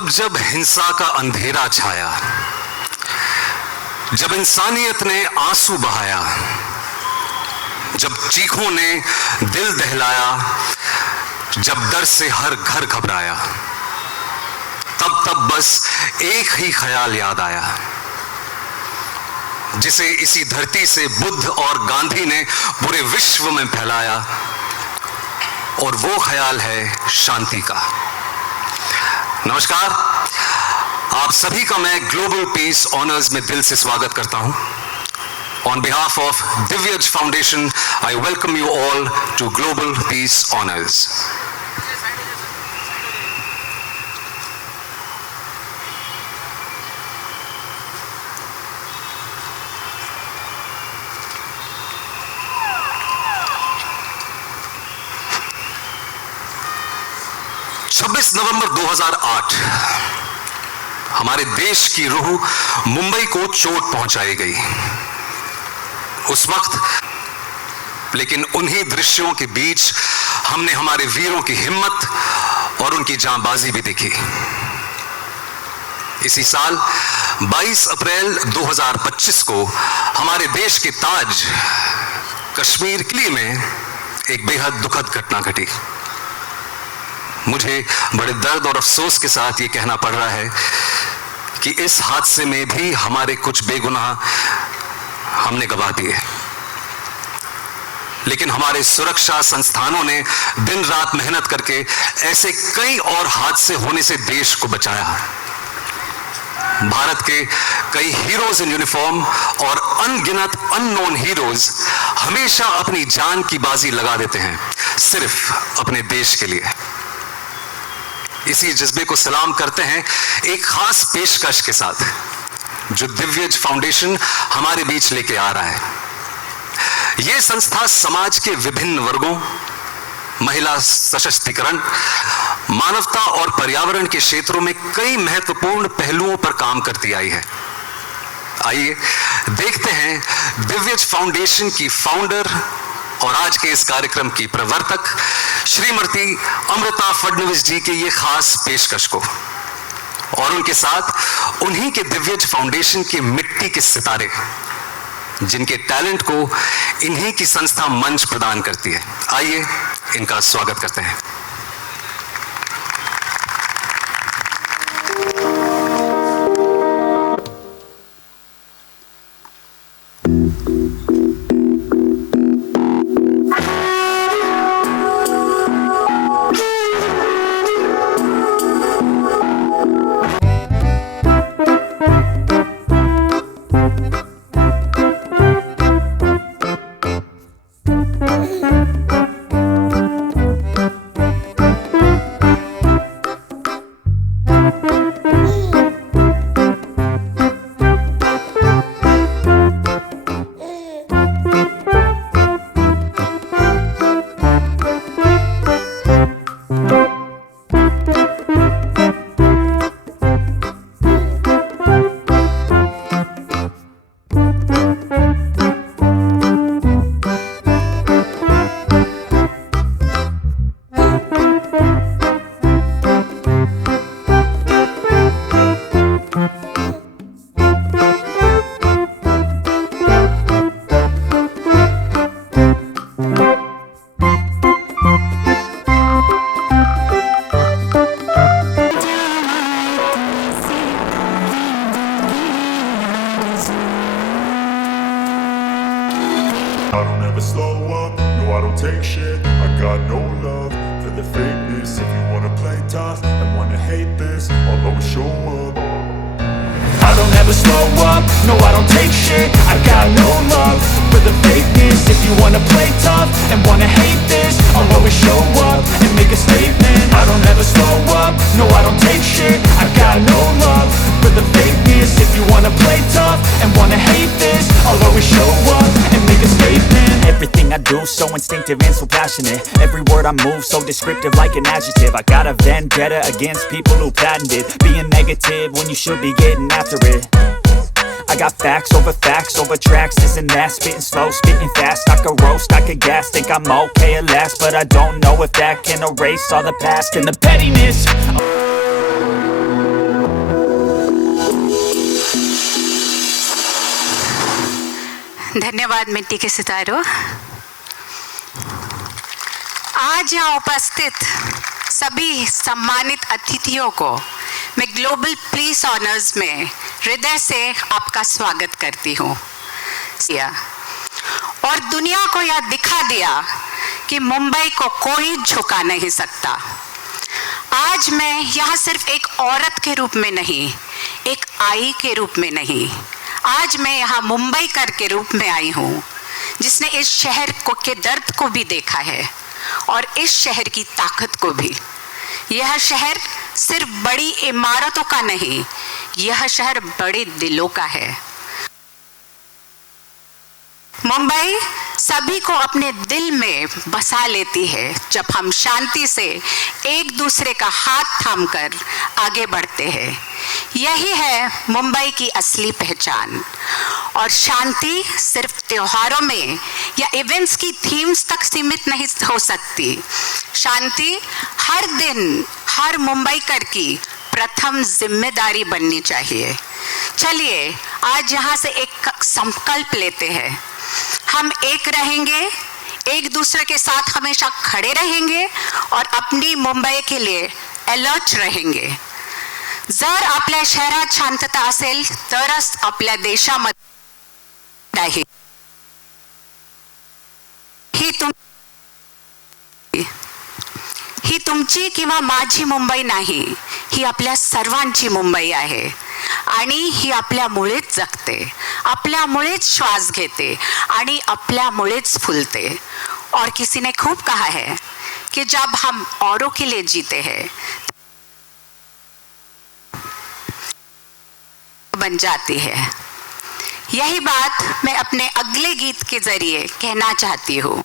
जब जब हिंसा का अंधेरा छाया, जब इंसानियत ने आंसू बहाया, जब चीखों ने दिल दहलाया, जब डर से हर घर घबराया, तब तब बस एक ही ख्याल याद आया, जिसे इसी धरती से बुद्ध और गांधी ने पूरे विश्व में फैलाया, और वो ख्याल है शांति का। नमस्कार, आप सभी का मैं ग्लोबल पीस ऑनर्स में दिल से स्वागत करता हूं। On behalf of Divyaj foundation, I welcome you all to Global Peace Honours. 26 नवंबर 2008 हमारे देश की रूह मुंबई को चोट पहुंचाई गई। उस वक्त लेकिन उन्हीं दृश्यों के बीच हमने हमारे वीरों की हिम्मत और उनकी जांबाजी भी देखी। इसी साल 22 अप्रैल 2025 को हमारे देश के ताज कश्मीर किले में एक बेहद दुखद घटना घटी। मुझे बड़े दर्द और अफसोस के साथ ये कहना पड़ रहा है कि इस हादसे में भी हमारे कुछ बेगुनाह हमने गवा दिए, लेकिन हमारे सुरक्षा संस्थानों ने दिन रात मेहनत करके ऐसे कई और हादसे होने से देश को बचाया। भारत के कई हीरोज इन यूनिफॉर्म और अनगिनत अननोन हीरोज हमेशा अपनी जान की बाजी लगा देते हैं सिर्फ अपने देश के लिए। इसी जज्बे को सलाम करते हैं एक खास पेशकश के साथ जो दिव्यज फाउंडेशन हमारे बीच लेके आ रहा है। यह संस्था समाज के विभिन्न वर्गों, महिला सशक्तिकरण, मानवता और पर्यावरण के क्षेत्रों में कई महत्वपूर्ण पहलुओं पर काम करती आई है। आइए देखते हैं दिव्यज फाउंडेशन की फाउंडर और आज के इस कार्यक्रम की प्रवर्तक श्रीमती अमृता फडणवीस जी के ये खास पेशकश को, और उनके साथ उन्हीं के दिव्यज फाउंडेशन के मिट्टी के सितारे जिनके टैलेंट को इन्हीं की संस्था मंच प्रदान करती है। आइए इनका स्वागत करते हैं। I don't ever slow up, no I don't take shit. I got no love for the fakeness. If you wanna play tough and wanna hate this, I'll always show up. I don't ever slow up, no I don't take shit. I got no love for the fakeness. If you wanna play tough and wanna hate this, I'll always show up and make a statement. I don't ever slow up, no I don't take shit. I got no love for the fakeness. If you wanna play tough and wanna hate this, I'll always show up and make a statement. Everything I do so instinctive and so passionate. Every word I move so descriptive like an adjective. I got a vendetta against people who patented being negative when you should be getting after it. I got facts over tracks, this and that. Spitting slow, spitting fast. I could roast, I could gas. Think I'm okay at last, but I don't know if that can erase all the past and the pettiness. धन्यवाद मिट्टी के सितारों। आज यहाँ उपस्थित सभी सम्मानित अतिथियों को मैं ग्लोबल पीस ऑनर्स में हृदय से आपका स्वागत करती हूँ और दुनिया को यह दिखा दिया कि मुंबई को कोई झुका नहीं सकता। आज मैं यहाँ सिर्फ एक औरत के रूप में नहीं, एक आई के रूप में नहीं, आज मैं यहाँ मुंबईकर के रूप में आई हूँ जिसने इस शहर को के दर्द को भी देखा है और इस शहर की ताकत को भी। यह शहर सिर्फ बड़ी इमारतों का नहीं, यह शहर बड़े दिलों का है। मुंबई सभी को अपने दिल में बसा लेती है जब हम शांति से एक दूसरे का हाथ थामकर आगे बढ़ते हैं। यही है मुंबई की असली पहचान। और शांति सिर्फ त्योहारों में या इवेंट्स की थीम्स तक सीमित नहीं हो सकती। शांति हर दिन हर मुंबईकर की प्रथम जिम्मेदारी बननी चाहिए। चलिए आज यहाँ से एक संकल्प लेते हैं। हम एक रहेंगे, एक दूसरे के साथ हमेशा खड़े रहेंगे और अपनी मुंबई के लिए अलर्ट रहेंगे। जर आपल्या शहरात शांतता असेल तरच आपल्या देशामध्ये आहे। ही तुमची किंवा माझी मुंबई नाही, ही आपल्या सर्वांची मुंबई आहे आणि ही आपल्यामुळेच जगते, आपल्यामुळेच श्वास घेते आणि आपल्यामुळेच फूलते। और किसी ने खूब कहा है कि जब हम औरों के लिए जीते हैं बन जाती है। यही बात मैं अपने अगले गीत के जरिए कहना चाहती हूँ।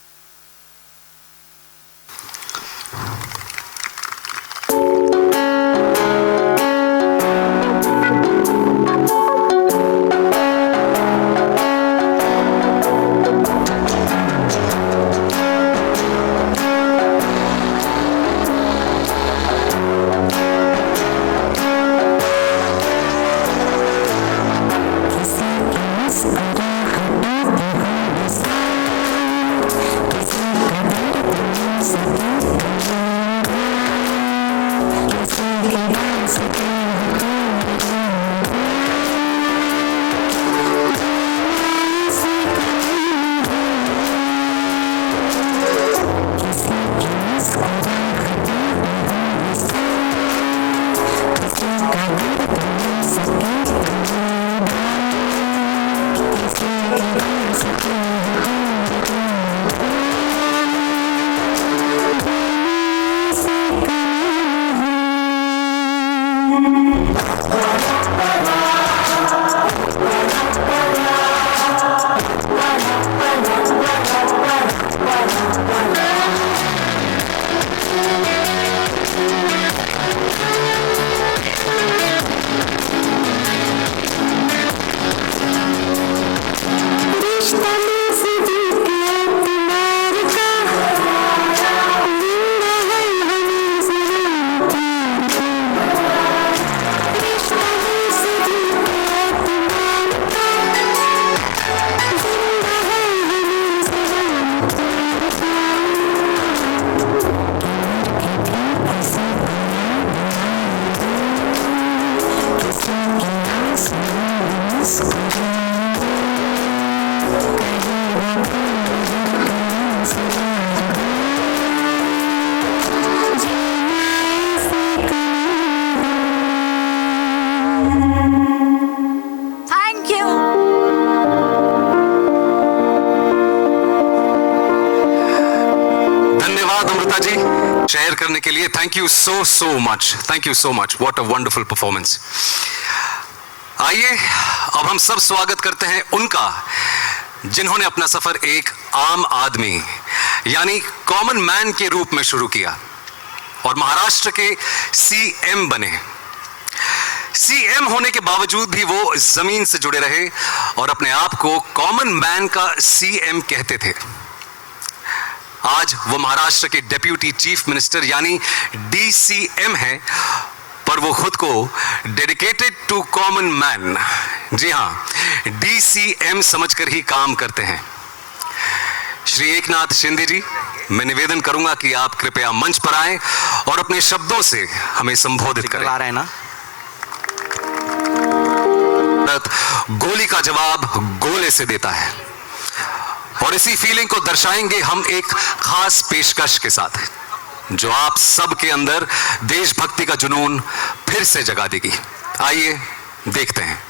शेयर करने के लिए thank you so much, thank you so much. What a wonderful performance. आइए अब हम सब स्वागत करते हैं उनका जिन्होंने अपना सफर एक आम आदमी यानी कॉमन मैन के रूप में शुरू किया और महाराष्ट्र के सीएम बने। सीएम होने के बावजूद भी वो जमीन से जुड़े रहे और अपने आप को कॉमन मैन का सीएम कहते थे। आज वो महाराष्ट्र के डेप्यूटी चीफ मिनिस्टर यानी डीसीएम है, पर वो खुद को डेडिकेटेड टू कॉमन मैन जी हां, DCM समझकर ही काम करते हैं। श्री एकनाथ शिंदे जी, मैं निवेदन करूंगा कि आप कृपया मंच पर आएं और अपने शब्दों से हमें संबोधित करें। आ रहा है ना? गोली का जवाब गोले से देता है और इसी फीलिंग को दर्शाएंगे हम एक खास पेशकश के साथ, जो आप सबके अंदर देशभक्ति का जुनून फिर से जगा देगी। आइए देखते हैं।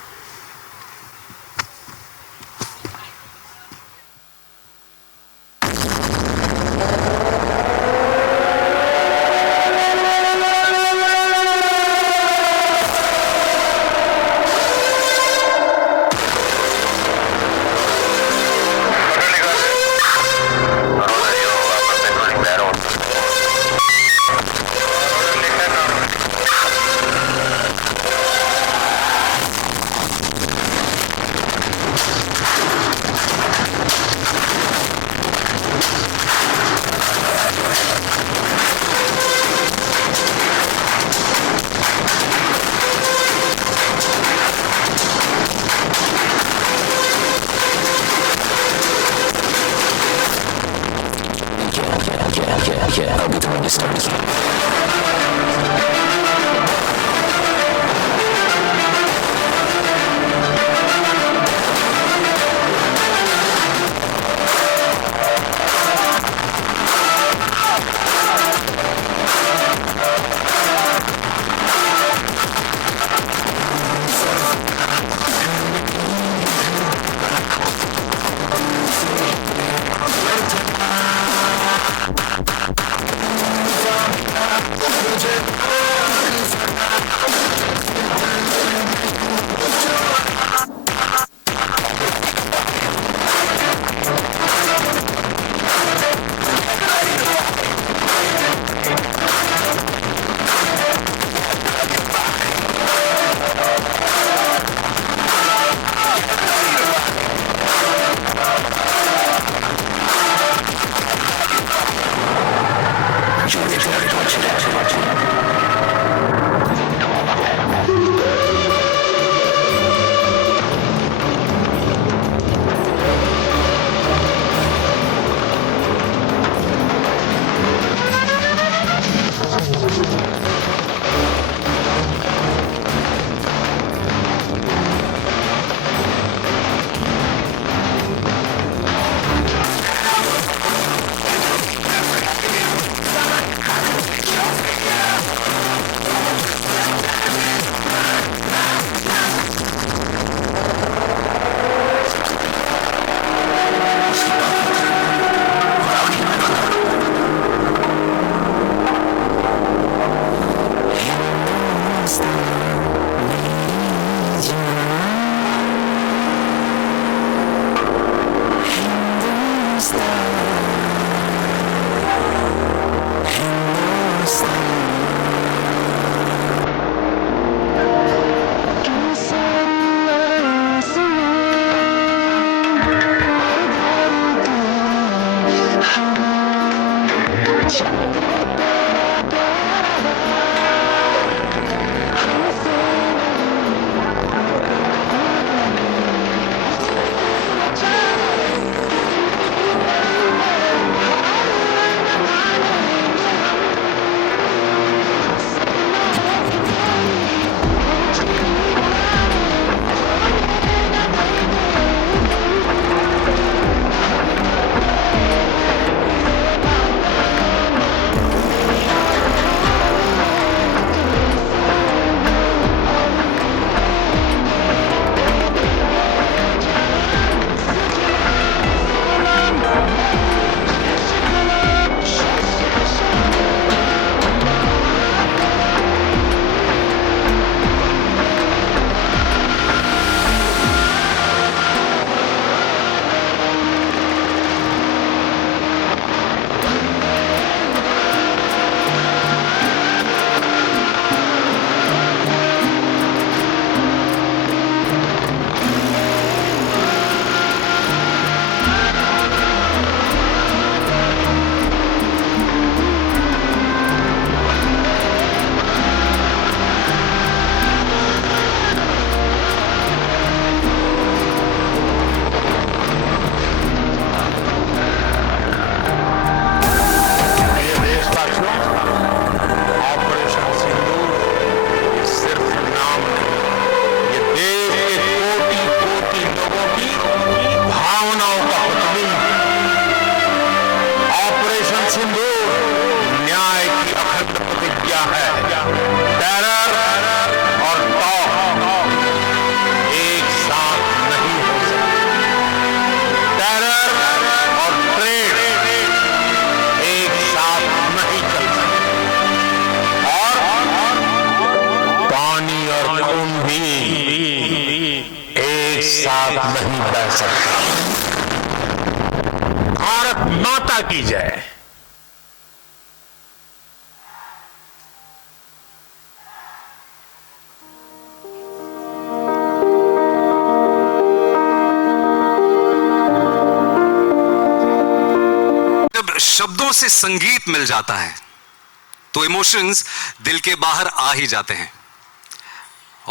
I'll be the one to start this. सिंदूर न्याय की अखंड प्रतिज्ञा है। टेरर और टॉप एक साथ नहीं हो सकते। टेरर और ट्रेड एक साथ नहीं चल सकते। और पानी और खून भी एक साथ नहीं बह सकता। भारत माता की जय। जब शब्दों से संगीत मिल जाता है तो इमोशंस दिल के बाहर आ ही जाते हैं।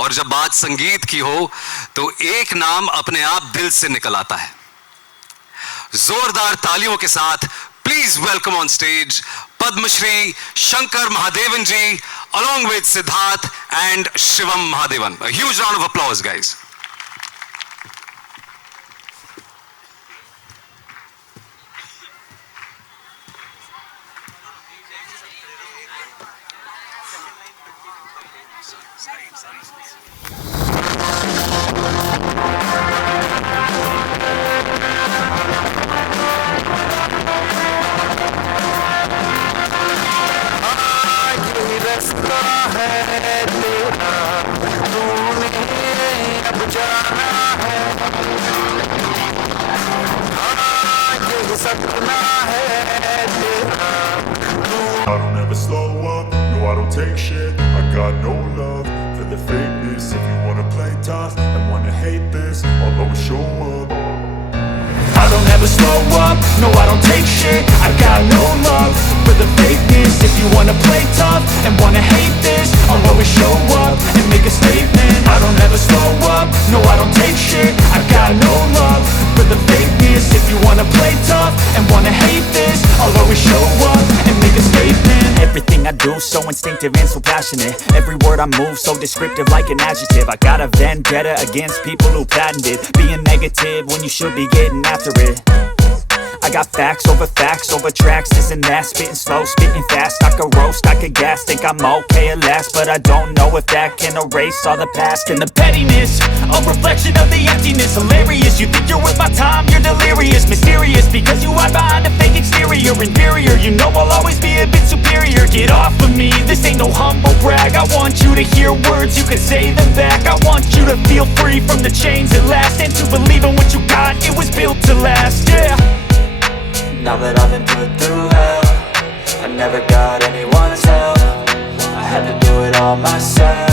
और जब बात संगीत की हो तो एक नाम अपने आप दिल से निकल आता है। जोरदार तालियों के साथ please welcome on stage Padmashri Shankar Mahadevan ji along with Siddharth and Shivam Mahadevan. A huge round of applause, guys. I don't ever slow up, no I don't take shit. I got no love for the fakeness. If you wanna play tough and wanna hate this, I'll always show up. I don't ever slow up, no I don't take shit. I got no love for the fakeness. If you wanna play tough and wanna hate this, I'll always show up and make a statement. I don't ever slow up, no I don't take shit. I got no love for the fakeness. If you wanna play tough and wanna hate this, I'll always show up and make a statement. Everything I do so instinctive and so passionate. Every word I move so descriptive like an adjective. I got a vendetta against people who patented being negative when you should be getting after it. I got facts over tracks, this and that. Spitting slow, spitting fast. I could roast, I could gas. Think I'm okay at last, but I don't know if that can erase all the past. And the pettiness, a reflection of the emptiness. Hilarious, you think you're worth my time, you're delirious. Mysterious, because you hide behind a fake exterior. Inferior, you know I'll always be a bit superior. Get off of me, this ain't no humble brag. I want you to hear words, you can say them back. I want you to feel free from the chains at last, and to believe in what you got, it was built to last, yeah. Now that I've been put through hell, I never got anyone's help. I had to do it all myself.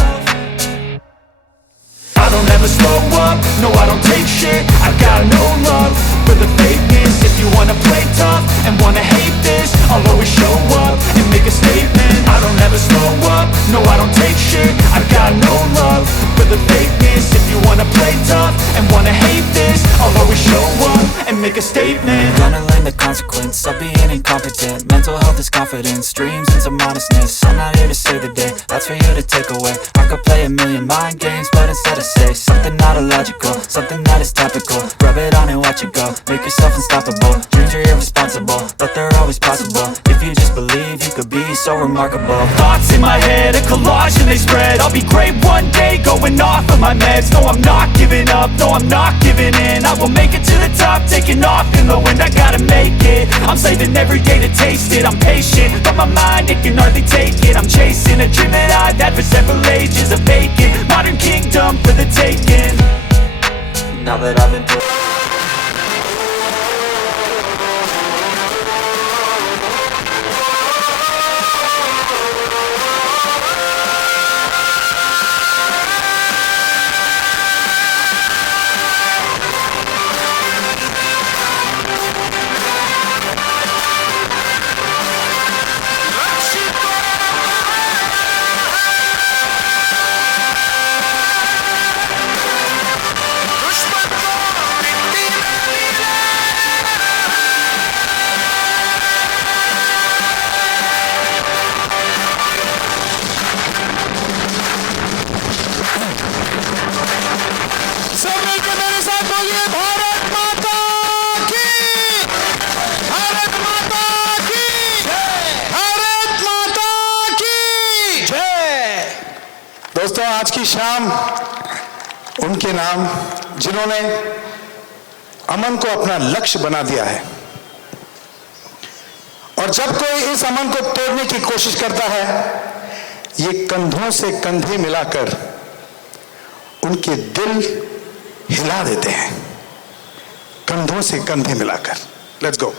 I don't ever slow up, no I don't take shit. I got no love for the fakeness. If you wanna play tough and wanna hate this, I'll always show up and make a statement. I don't ever slow up, no I don't take shit. I got no love for the fakeness. If you wanna play tough and wanna hate this, I'll always show up and make a statement. Gonna learn the consequence of being incompetent. Mental health is confidence, dreams and some modestness. I'm not here to save the day, that's for you to take away. I could play a million mind games, but instead I say something not illogical, something that is topical. Rub it on and watch it go, make yourself unstoppable. Dreams are irresponsible, but they're always possible. If you just believe, you could be so remarkable. Thoughts in my head, a collage and they spread. I'll be great one day, going off of my meds. No, I'm not giving up, no, I'm not giving in. I will make it to the top, taking off in the wind. I gotta make it, I'm saving every day to taste it. I'm patient, but my mind, it can hardly take it. I'm chasing a dream that I've had for several ages. A vacant, modern kingdom for the taking. Now that I've been put दुश्मन को देता हूं आज की शाम उनके नाम जिन्होंने अमन को अपना लक्ष्य बना दिया है, और जब कोई इस अमन को तोड़ने की कोशिश करता है, ये कंधों से कंधे मिलाकर उनके दिल हिला देते हैं, कंधों से कंधे मिलाकर। Let's go.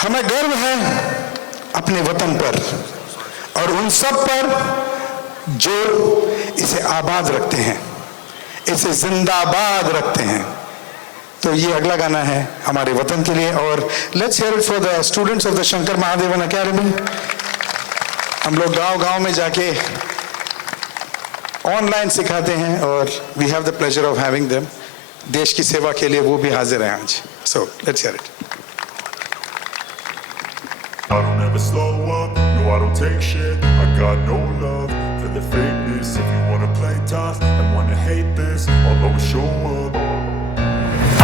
हमें गर्व है अपने वतन पर और उन सब पर जो इसे आबाद रखते हैं, इसे जिंदाबाद रखते हैं। तो ये अगला गाना है हमारे वतन के लिए, और let's hear it for the students of the Shankar Mahadevan academy. हम लोग गांव-गांव में जाके ऑनलाइन सिखाते हैं और we have the pleasure of having them. देश की सेवा के लिए वो भी हाजिर हैं आज। So let's hear it. I don't ever slow up, no I don't take shit. I got no love for the fakeness. If you wanna play tough and wanna hate this, I'll always show up.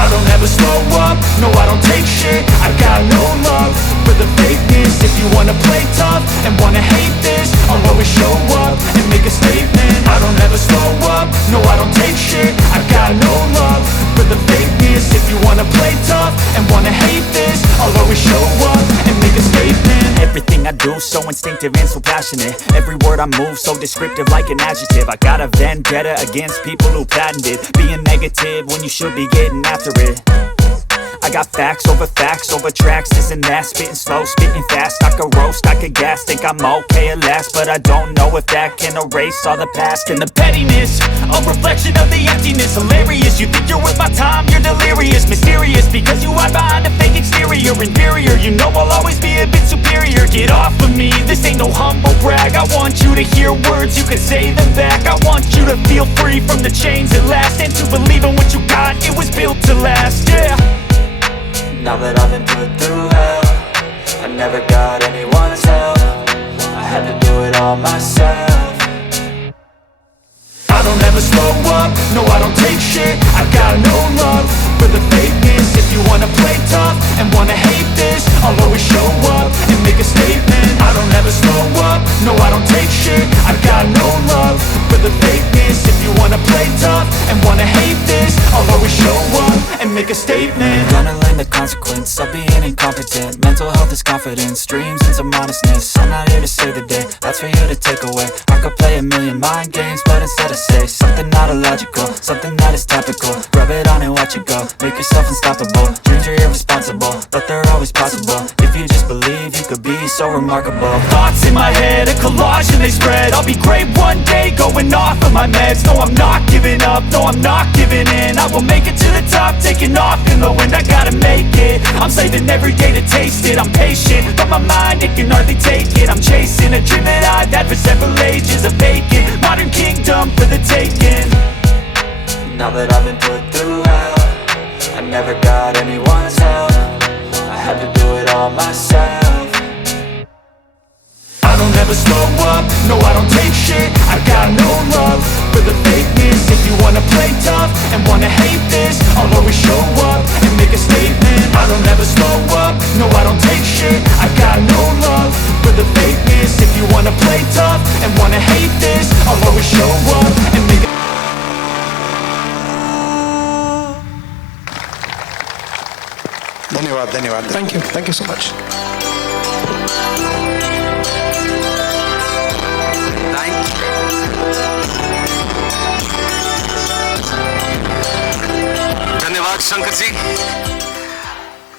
I don't ever slow up, no I don't take shit. I got no love for the fakeness. If you wanna play tough and wanna hate this, I'll always show up and make a statement. I don't ever slow up, no I don't take shit. I got no love for the fakeness. If you wanna play tough and wanna hate this, I'll always show up and make a statement. Everything I do so instinctive and so passionate. Every word I move so descriptive like an adjective. I got a vendetta against people who patented being negative when you should be getting after it. I got facts over tracks, this and that. Spitting slow, spitting fast. I could roast, I could gas. Think I'm okay at last, but I don't know if that can erase all the past. And the pettiness, a reflection of the emptiness. Hilarious, you think you're worth my time, you're delirious. Mysterious, because you hide behind a fake exterior. Inferior, you know I'll always be a bit superior. Get off of me, this ain't no humble brag. I want you to hear words, you can say them back. I want you to feel free from the chains at last, and to believe in what you got, it was built to last, yeah. Now that I've been put through hell, I never got anyone's help. I had to do it all myself. I don't ever slow up, no I don't take shit. I got no love for the fakeness. If you wanna play tough and wanna hate this, I'll always show up and make a statement. I don't ever slow up, no I don't take shit. I got no love for the fakeness. If you wanna play tough and wanna hate this, I'll always show up and make a statement. Gonna learn the consequence of being incompetent. Mental health is confidence, dreams and some honestness. I'm not here to save the day, that's for you to take away. I could play a million mind games, but instead I say something not illogical, something that is topical. Rub it on and watch it go, make yourself unstoppable. Dreams are irresponsible, but they're always possible. If you just believe, you could be so remarkable. Thoughts in my head, a collage and they spread. I'll be great one day, going off of my meds. No, I'm not giving up, no, I'm not giving in. I will make it to the top, taking off in the wind. I gotta make it, I'm saving every day to taste it. I'm patient, but my mind, it can hardly take it. I'm chasing a dream that I've had for several ages. A vacant, modern kingdom for the taking. Now that I've been put through hell, I never got anyone's help. I had to do it all myself. I don't ever slow up, no I don't take shit. I got no love for the fakeness. If you wanna play tough and wanna hate this, I'll always show up and make a statement. I don't ever slow up, no I don't take shit. I got no love for the fakeness. If you wanna play tough and wanna hate this, I'll always show up and make a धन्यवाद, धन्यवाद। Thank you so much. धन्यवाद Shankar ji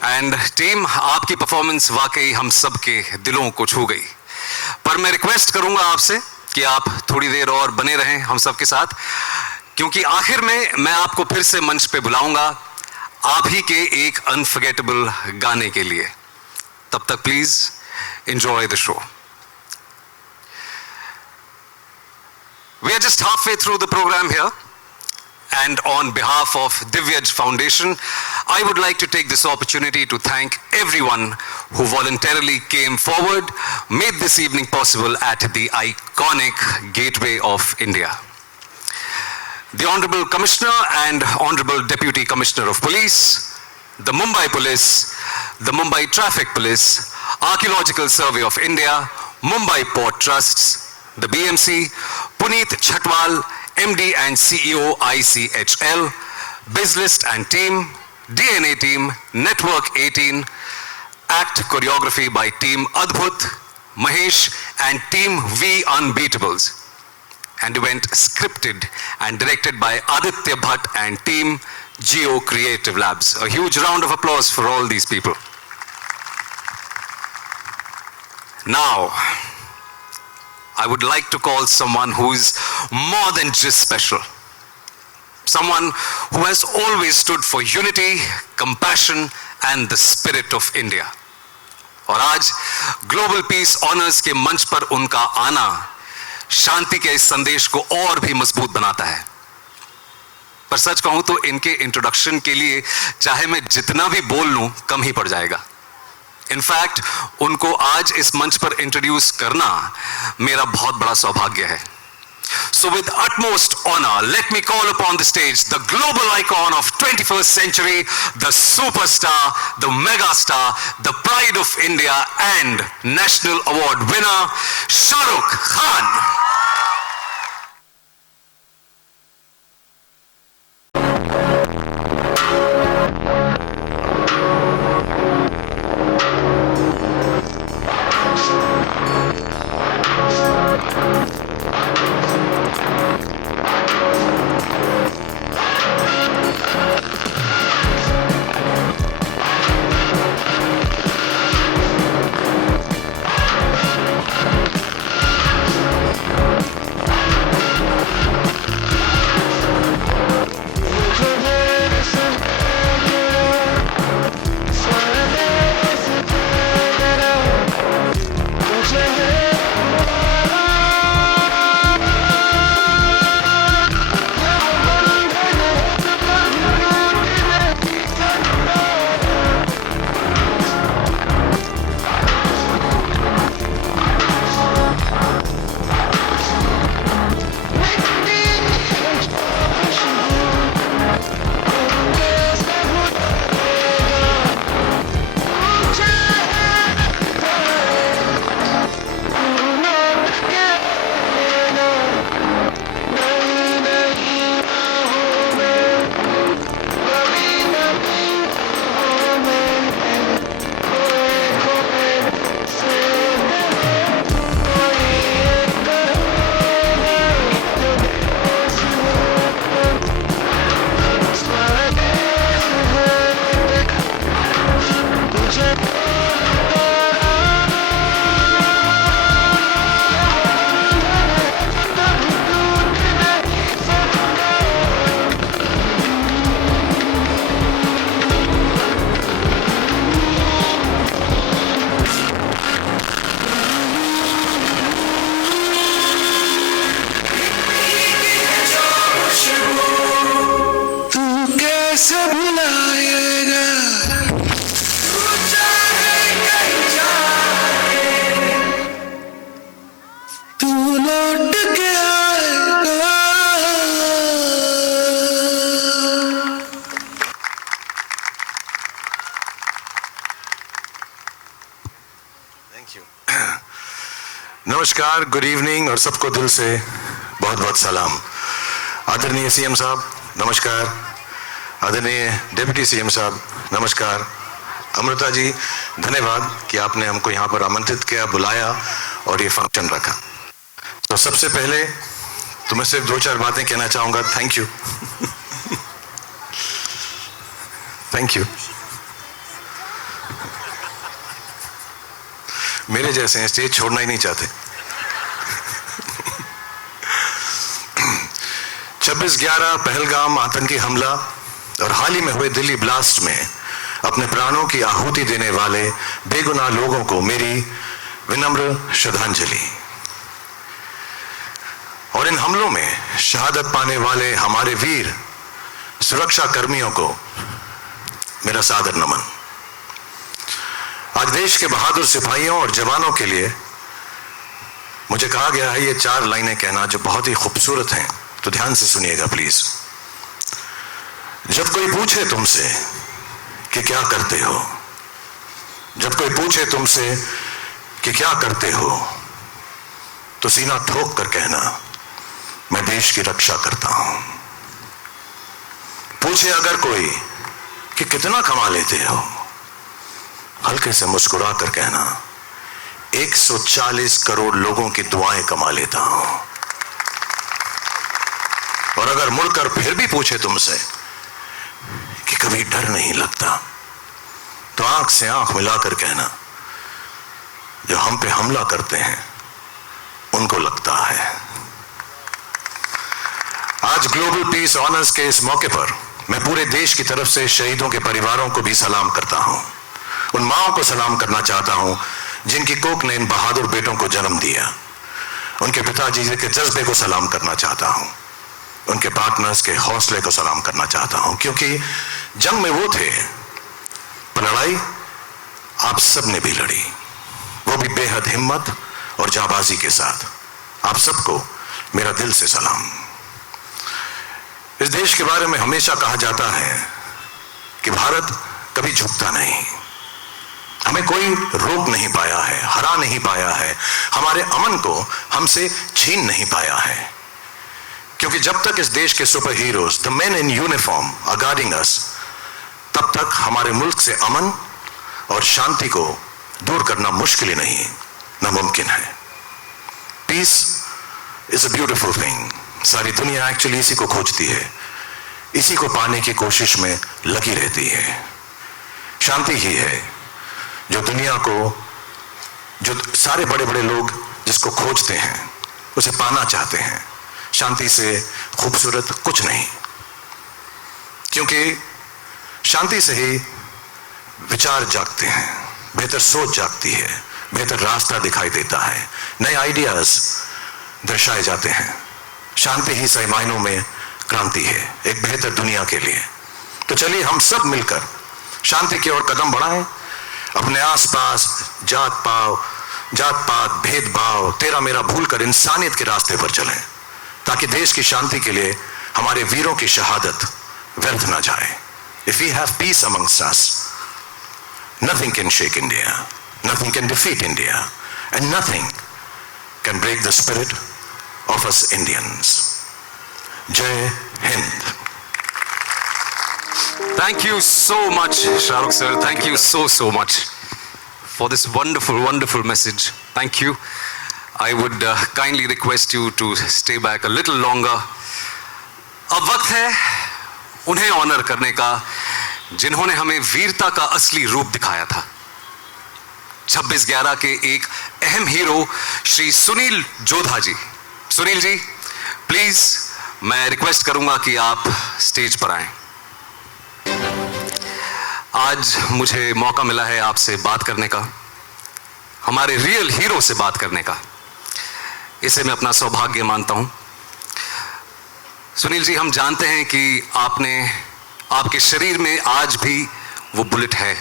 and team, आपकी performance वाकई हम सब के दिलों को छू गई। पर मैं रिक्वेस्ट करूंगा आपसे कि आप थोड़ी देर और बने रहें हम सबके साथ, क्योंकि आखिर में मैं आपको फिर से मंच पे बुलाऊंगा आप ही के एक अनफॉरगेटेबल गाने के लिए। तब तक please enjoy the show. We are just halfway through the program here, and on behalf of Divyaj Foundation, I would like to take this opportunity to thank everyone who voluntarily came forward, made this evening possible at the iconic Gateway of India. The Honorable Commissioner and Honorable Deputy Commissioner of Police, the Mumbai Police, the Mumbai Traffic Police, Archaeological Survey of India, Mumbai Port Trusts, the BMC, Puneet Chhatwal, MD and CEO ICHL, BizList and team, DNA team, Network 18, act choreography by team Adbhut, Mahesh and team V Unbeatables, and event scripted and directed by Aditya Bhatt and team Geo Creative Labs. A huge round of applause for all these people. Now, I would like to call someone who is more than just special. Someone who has always stood for unity, compassion, and the spirit of India. और आज global Peace honours के मंच पर उनका आना शांति के इस संदेश को और भी मजबूत बनाता है। पर सच कहूं तो इनके इंट्रोडक्शन के लिए चाहे मैं जितना भी बोल लूं कम ही पड़ जाएगा। इनफैक्ट उनको आज इस मंच पर इंट्रोड्यूस करना मेरा बहुत बड़ा सौभाग्य है। So with utmost honor, let me call upon the stage the global icon of 21st century, the superstar, the megastar, the pride of India and national award winner, Shah Rukh Khan. नमस्कार, good evening और सबको दिल से बहुत बहुत सलाम। आदरणीय CM साहब नमस्कार, आदरणीय डिप्टी सीएम साहब नमस्कार। अमृता जी धन्यवाद कि आपने हमको यहाँ पर आमंत्रित किया, बुलाया और ये फंक्शन रखा। तो सबसे पहले तो मैं सिर्फ 2-4 बातें कहना चाहूँगा। Thank you thank you. मेरे जैसे हैं स्टेज छोड़ना ही नहीं चाहते। 26/11 पहलगाम आतंकी हमला और हाल ही में हुए दिल्ली ब्लास्ट में अपने प्राणों की आहुति देने वाले बेगुनाह लोगों को मेरी विनम्र श्रद्धांजलि। और इन हमलों में शहादत पाने वाले हमारे वीर सुरक्षा कर्मियों को मेरा सादर नमन। आज देश के बहादुर सिपाहियों और जवानों के लिए मुझे कहा गया है ये 4 लाइनें कहना जो बहुत ही खूबसूरत हैं, तो ध्यान से सुनिएगा प्लीज। जब कोई पूछे तुमसे कि क्या करते हो, जब कोई पूछे तुमसे कि क्या करते हो, तो सीना ठोक कर कहना मैं देश की रक्षा करता हूं। पूछे अगर कोई कि कितना कमा लेते हो, हल्के से मुस्कुरा कर कहना 140 करोड़ लोगों की दुआएं कमा लेता हूं। और अगर मुड़कर फिर भी पूछे तुमसे कि कभी डर नहीं लगता, तो आंख से आंख मिलाकर कहना जो हम पे हमला करते हैं उनको लगता है। आज ग्लोबल पीस ऑनर्स के इस मौके पर मैं पूरे देश की तरफ से शहीदों के परिवारों को भी सलाम करता हूं। उन माओं को सलाम करना चाहता हूं जिनकी कोख ने इन बहादुर बेटों को जन्म दिया। उनके पिताजी के जज्बे को सलाम करना चाहता हूं, उनके पार्टनर्स के हौसले को सलाम करना चाहता हूं, क्योंकि जंग में वो थे पर लड़ाई आप सब ने भी लड़ी, वो भी बेहद हिम्मत और जाबाजी के साथ। आप सबको मेरा दिल से सलाम। इस देश के बारे में हमेशा कहा जाता है कि भारत कभी झुकता नहीं। हमें कोई रोक नहीं पाया है, हरा नहीं पाया है, हमारे अमन को हमसे छीन नहीं पाया है, क्योंकि जब तक इस देश के super heroes the men in uniform are guarding us, तब तक हमारे मुल्क से अमन और शांति को दूर करना मुश्किल ही नहीं, नामुमकिन है। Peace is a beautiful thing. सारी दुनिया एक्चुअली इसी को खोजती है, इसी को पाने की कोशिश में लगी रहती है। शांति ही है जो दुनिया को, जो सारे बड़े बड़े लोग जिसको खोजते हैं, उसे पाना चाहते हैं। शांति से खूबसूरत कुछ नहीं, क्योंकि शांति से ही विचार जागते हैं, बेहतर सोच जागती है, बेहतर रास्ता दिखाई देता है, नए आइडियाज दर्शाए जाते हैं। शांति ही सही मायनों में क्रांति है एक बेहतर दुनिया के लिए। तो चलिए हम सब मिलकर शांति की ओर कदम बढ़ाएं, अपने आसपास जात पात भेदभाव तेरा मेरा भूलकर इंसानियत के रास्ते पर चलें, ताकि देश की शांति के लिए हमारे वीरों की शहादत व्यर्थ ना जाए। If we have peace amongst us, nothing can shake India, nothing can defeat India, and nothing can break the spirit of us Indians. Jai Hind. Thank you so much, Shahrukh sir. Thank you so much for this wonderful message. Thank you. I would kindly request you to stay back a little longer. अब वक्त है उन्हें honour करने का जिन्होंने हमें वीरता का असली रूप दिखाया था। 26/11 के एक अहम हीरो श्री सुनील जोधा जी। सुनील जी, प्लीज मैं रिक्वेस्ट करूंगा कि आप स्टेज पर आएं। आज मुझे मौका मिला है आपसे बात करने का, हमारे रियल हीरो से बात करने का। इसे मैं अपना सौभाग्य मानता हूं। सुनील जी, हम जानते हैं कि आपके शरीर में आज भी वो बुलेट है।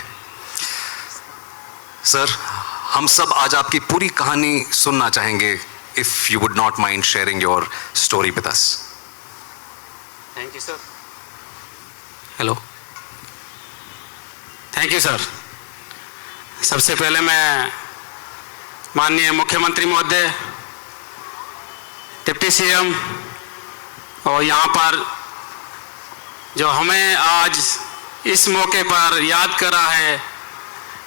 सर, हम सब आज आपकी पूरी कहानी सुनना चाहेंगे। If you would not mind sharing your story with us. Thank you sir. Hello, thank you sir. सबसे पहले मैं माननीय मुख्यमंत्री महोदय, डिप्टी सीएम और यहाँ पर जो हमें आज इस मौके पर याद करा है,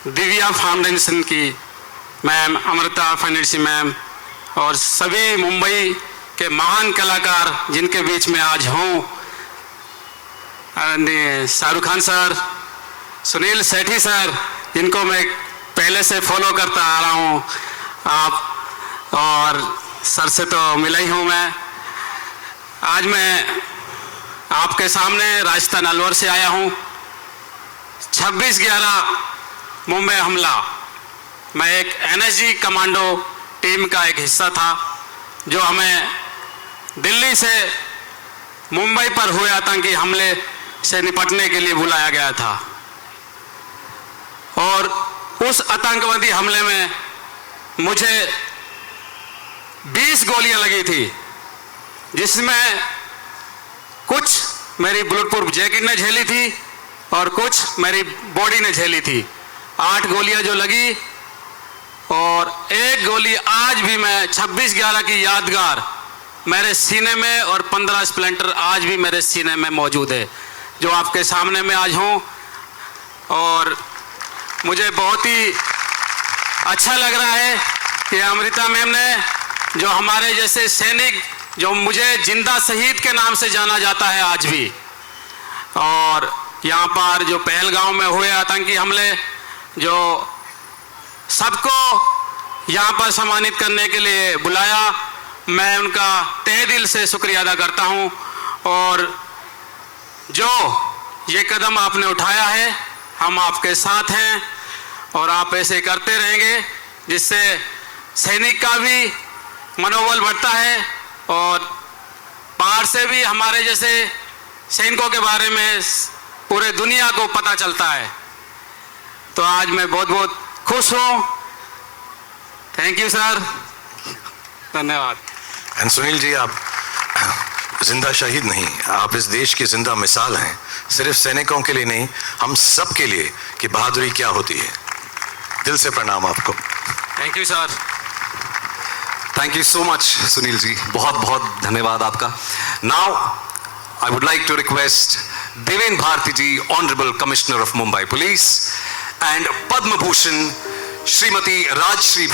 दिव्या फाउंडेशन की मैम अमृता फर्नीसी मैम और सभी मुंबई के महान कलाकार जिनके बीच में आज हूँ, शाहरुख खान सर, सुनील सेठी सर, जिनको मैं पहले से फॉलो करता आ रहा हूँ, आप और सर से तो मिला ही हूँ मैं। आज मैं आपके सामने राजस्थान अलवर से आया हूं। 26/11 मुंबई हमला, मैं एक एनएसजी कमांडो टीम का एक हिस्सा था, जो हमें दिल्ली से मुंबई पर हुए आतंकी हमले से निपटने के लिए बुलाया गया था। और उस आतंकवादी हमले में मुझे 20 गोलियां लगी थी, जिसमें कुछ मेरी बुलेट प्रूफ जैकेट ने झेली थी और कुछ मेरी बॉडी ने झेली थी। 8 गोलियां जो लगी, और एक गोली आज भी मैं 26/11 की यादगार मेरे सीने में, और 15 स्प्लेंटर आज भी मेरे सीने में मौजूद है, जो आपके सामने मैं आज हूँ। और मुझे बहुत ही अच्छा लग रहा है कि अमृता मैम ने, जो हमारे जैसे सैनिक, जो मुझे जिंदा शहीद के नाम से जाना जाता है आज भी, और यहाँ पर जो पहलगांव में हुए आतंकी हमले, जो सबको यहाँ पर सम्मानित करने के लिए बुलाया, मैं उनका तहे दिल से शुक्रिया अदा करता हूँ। और जो ये कदम आपने उठाया है, हम आपके साथ हैं, और आप ऐसे करते रहेंगे, जिससे सैनिक का भी मनोबल बढ़ता है, और बाहर से भी हमारे जैसे सैनिकों के बारे में पूरे दुनिया को पता चलता है। तो आज मैं बहुत बहुत खुश हूँ। थैंक यू सर, धन्यवाद। एंड सुनील जी, आप जिंदा शहीद नहीं, आप इस देश की जिंदा मिसाल हैं, सिर्फ सैनिकों के लिए नहीं, हम सब के लिए, कि बहादुरी क्या होती है। दिल से प्रणाम आपको। Thank you sir. Thank you so much Sunil ji, बहुत बहुत धन्यवाद आपका। Now I would like to request Deven Bharati ji, honourable commissioner of Mumbai police, and Padma Bhushan Shrimati Rajshree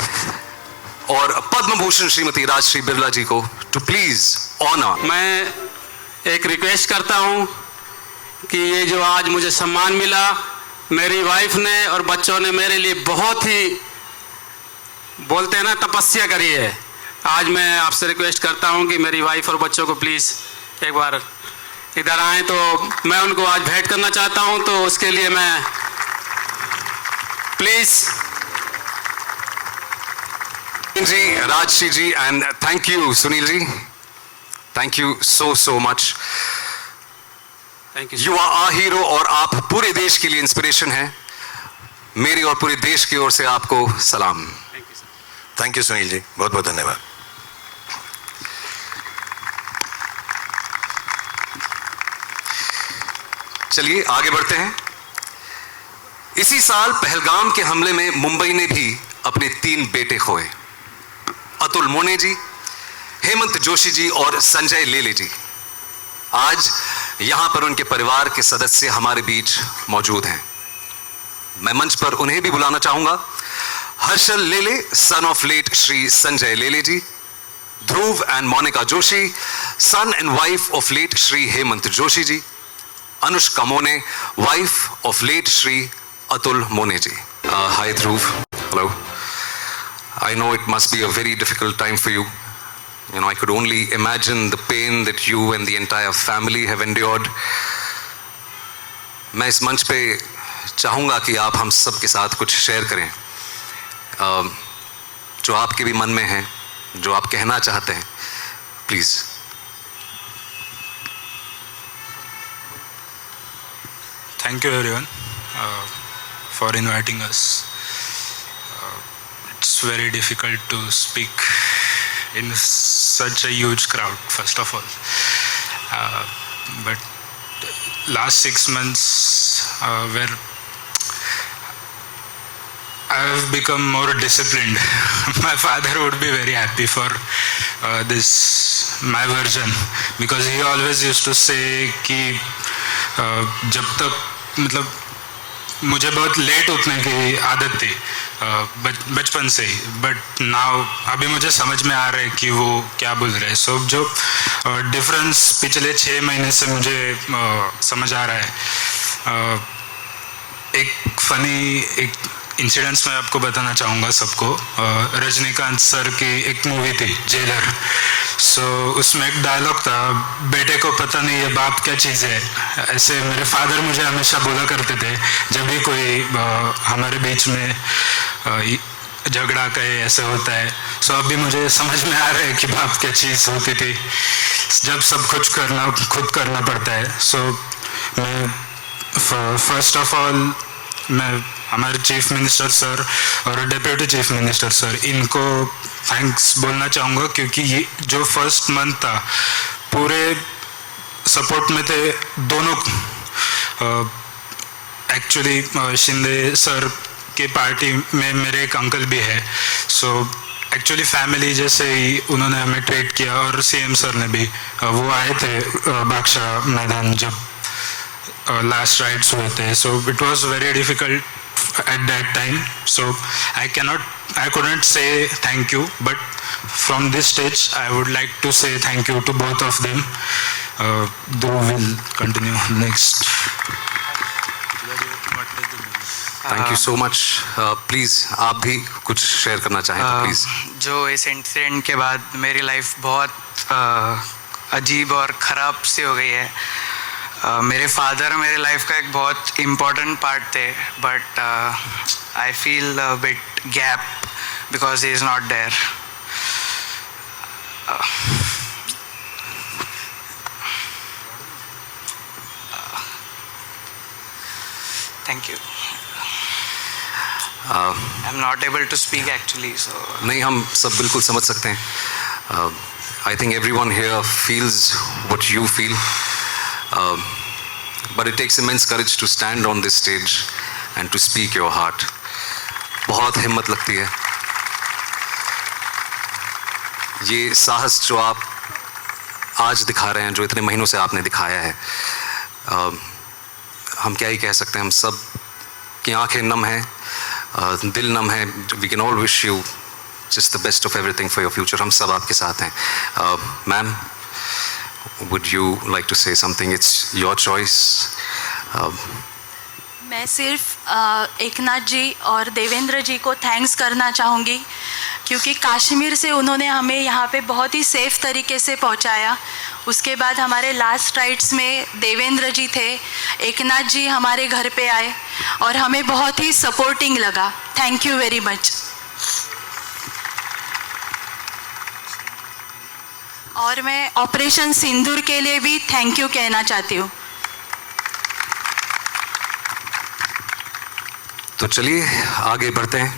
और पद्म भूषण श्रीमती राजश्री बिरला जी को टू प्लीज ऑनर। मैं एक रिक्वेस्ट करता हूं कि ये जो आज मुझे सम्मान मिला, मेरी वाइफ ने और बच्चों ने मेरे लिए बहुत ही, बोलते हैं ना, तपस्या करी है। आज मैं आपसे रिक्वेस्ट करता हूं कि मेरी वाइफ और बच्चों को प्लीज़ एक बार इधर आएँ, तो मैं उनको आज भेंट करना चाहता हूं, तो उसके लिए मैं प्लीज़ जी, Rajshri ji, and thank you Sunil ji, thank you so much. Thank you. You are a hero, और आप पूरे देश के लिए इंस्पिरेशन हैं। मेरी और पूरे देश की ओर से आपको सलाम। थैंक यू सुनील जी, बहुत बहुत धन्यवाद। चलिए आगे बढ़ते हैं। इसी साल पहलगाम के हमले में मुंबई ने भी अपने 3 बेटे खोए, अतुल मोने जी, हेमंत जोशी जी और संजय लेले जी। आज यहां पर उनके परिवार के सदस्य हमारे बीच मौजूद हैं। मैं मंच पर उन्हें भी बुलाना चाहूंगा। Harshal Lele, son of late Shri Sanjay Lele ji, Dhruv and Monika Joshi, son and wife of late Shri Hemant Joshi ji, Anushka Mone, wife of late Shri Atul Mone ji. Hi Dhruv, hello. I know it must be a very difficult time for you. You know, I could only imagine the pain that you and the entire family have endured. मैं इस मंच पे चाहूँगा कि आप हम सब के साथ कुछ शेयर करें, जो आपके भी मन में है, जो आप कहना चाहते हैं, please. Thank you everyone for inviting us. It's very difficult to speak in such a huge crowd, first of all. But last 6 months where I have become more disciplined. My father would be very happy for this, my version, because he always used to say कि जब तक, मतलब मुझे बहुत late उठने की आदत थी बचपन से ही, बट नाउ अभी मुझे समझ में आ रहा है कि वो क्या बोल रहे हैं। सो जो डिफरेंस पिछले 6 महीने से मुझे समझ आ रहा है। एक फनी एक इंसिडेंट्स मैं आपको बताना चाहूँगा सबको। रजनीकांत सर की एक मूवी थी जेलर, उसमें एक डायलॉग था, बेटे को पता नहीं ये बाप क्या चीज़ है। ऐसे मेरे फादर मुझे हमेशा बोला करते थे जब भी कोई हमारे बीच में झगड़ा कहे ऐसे होता है। अभी मुझे समझ में आ रहा है कि बाप क्या चीज़ होती थी जब सब कुछ खुद करना पड़ता है। मैं फर्स्ट ऑफ ऑल मैं हमारे चीफ मिनिस्टर सर और डिप्टी चीफ मिनिस्टर सर इनको थैंक्स बोलना चाहूँगा, क्योंकि ये जो फर्स्ट मंथ था पूरे सपोर्ट में थे दोनों। एक्चुअली शिंदे सर के पार्टी में मेरे एक अंकल भी है, एक्चुअली फैमिली जैसे ही उन्होंने हमें ट्रीट किया। और सीएम सर ने भी वो आए थे बादशाह मैदान जब लास्ट राइड्स हुए थे। It was very difficult at that time, I couldn't say thank you, but from this stage I would like to say thank you to both of them. Though we'll continue next. Thank you so much. Please आप भी कुछ share करना चाहें तो please. जो इस incident के बाद मेरी लाइफ बहुत अजीब और ख़राब सी हो गई है। मेरे फादर मेरे लाइफ का एक बहुत इम्पोर्टेंट पार्ट थे, but I feel a bit gap because he is not there. Thank you. I am not able to speak actually, नहीं, हम सब बिल्कुल समझ सकते हैं। I think everyone here feels what you feel, but it takes immense courage to stand on this stage and to speak your heart. बहुत हिम्मत लगती है। ये साहस जो आप आज दिखा रहे हैं, जो इतने महीनों से आपने दिखाया है, हम क्या ही कह सकते हैं। हम सब की आंखें नम हैं, दिल नम है। We can all wish you just the best of everything for your future. हम सब आपके साथ हैं। Ma'am, would you like to say something? It's your choice. मैं सिर्फ एकनाथ जी और देवेंद्र जी को थैंक्स करना चाहूँगी, क्योंकि कश्मीर से उन्होंने हमें यहाँ पे बहुत ही सेफ़ तरीके से पहुँचाया। उसके बाद हमारे लास्ट राइड्स में देवेंद्र जी थे, एकनाथ जी हमारे घर पे आए और हमें बहुत ही सपोर्टिंग लगा। Thank you very much. और मैं ऑपरेशन सिंदूर के लिए भी थैंक यू कहना चाहती हूँ। तो चलिए आगे बढ़ते हैं।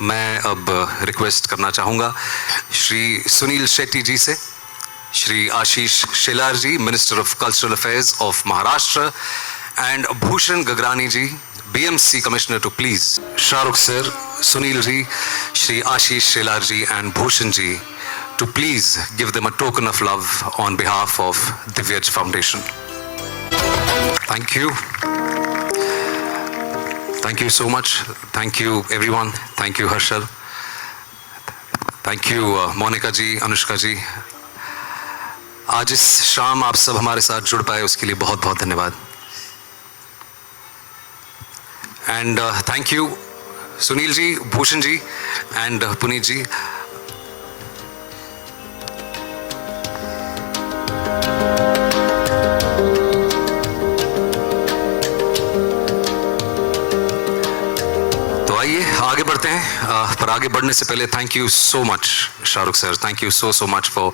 मैं अब रिक्वेस्ट करना चाहूँगा श्री सुनील शेट्टी जी से, Shri Ashish Shelar ji, minister of cultural affairs of Maharashtra, and Bhushan Gagrani ji, BMC commissioner, to please Shahrukh sir, Sunil ji, Shri Ashish Shelar ji and Bhushan ji to please give them a token of love on behalf of Divyaj Foundation. Thank you. Thank you so much. Thank you everyone. Thank you Harshal. Thank you Monica ji, Anushka ji. आज इस शाम आप सब हमारे साथ जुड़ पाए उसके लिए बहुत बहुत धन्यवाद। And thank you Sunil ji, Bhushan ji and Puneet ji. आगे बढ़ते हैं, पर आगे बढ़ने से पहले thank you so much Shahrukh sir, thank you so much for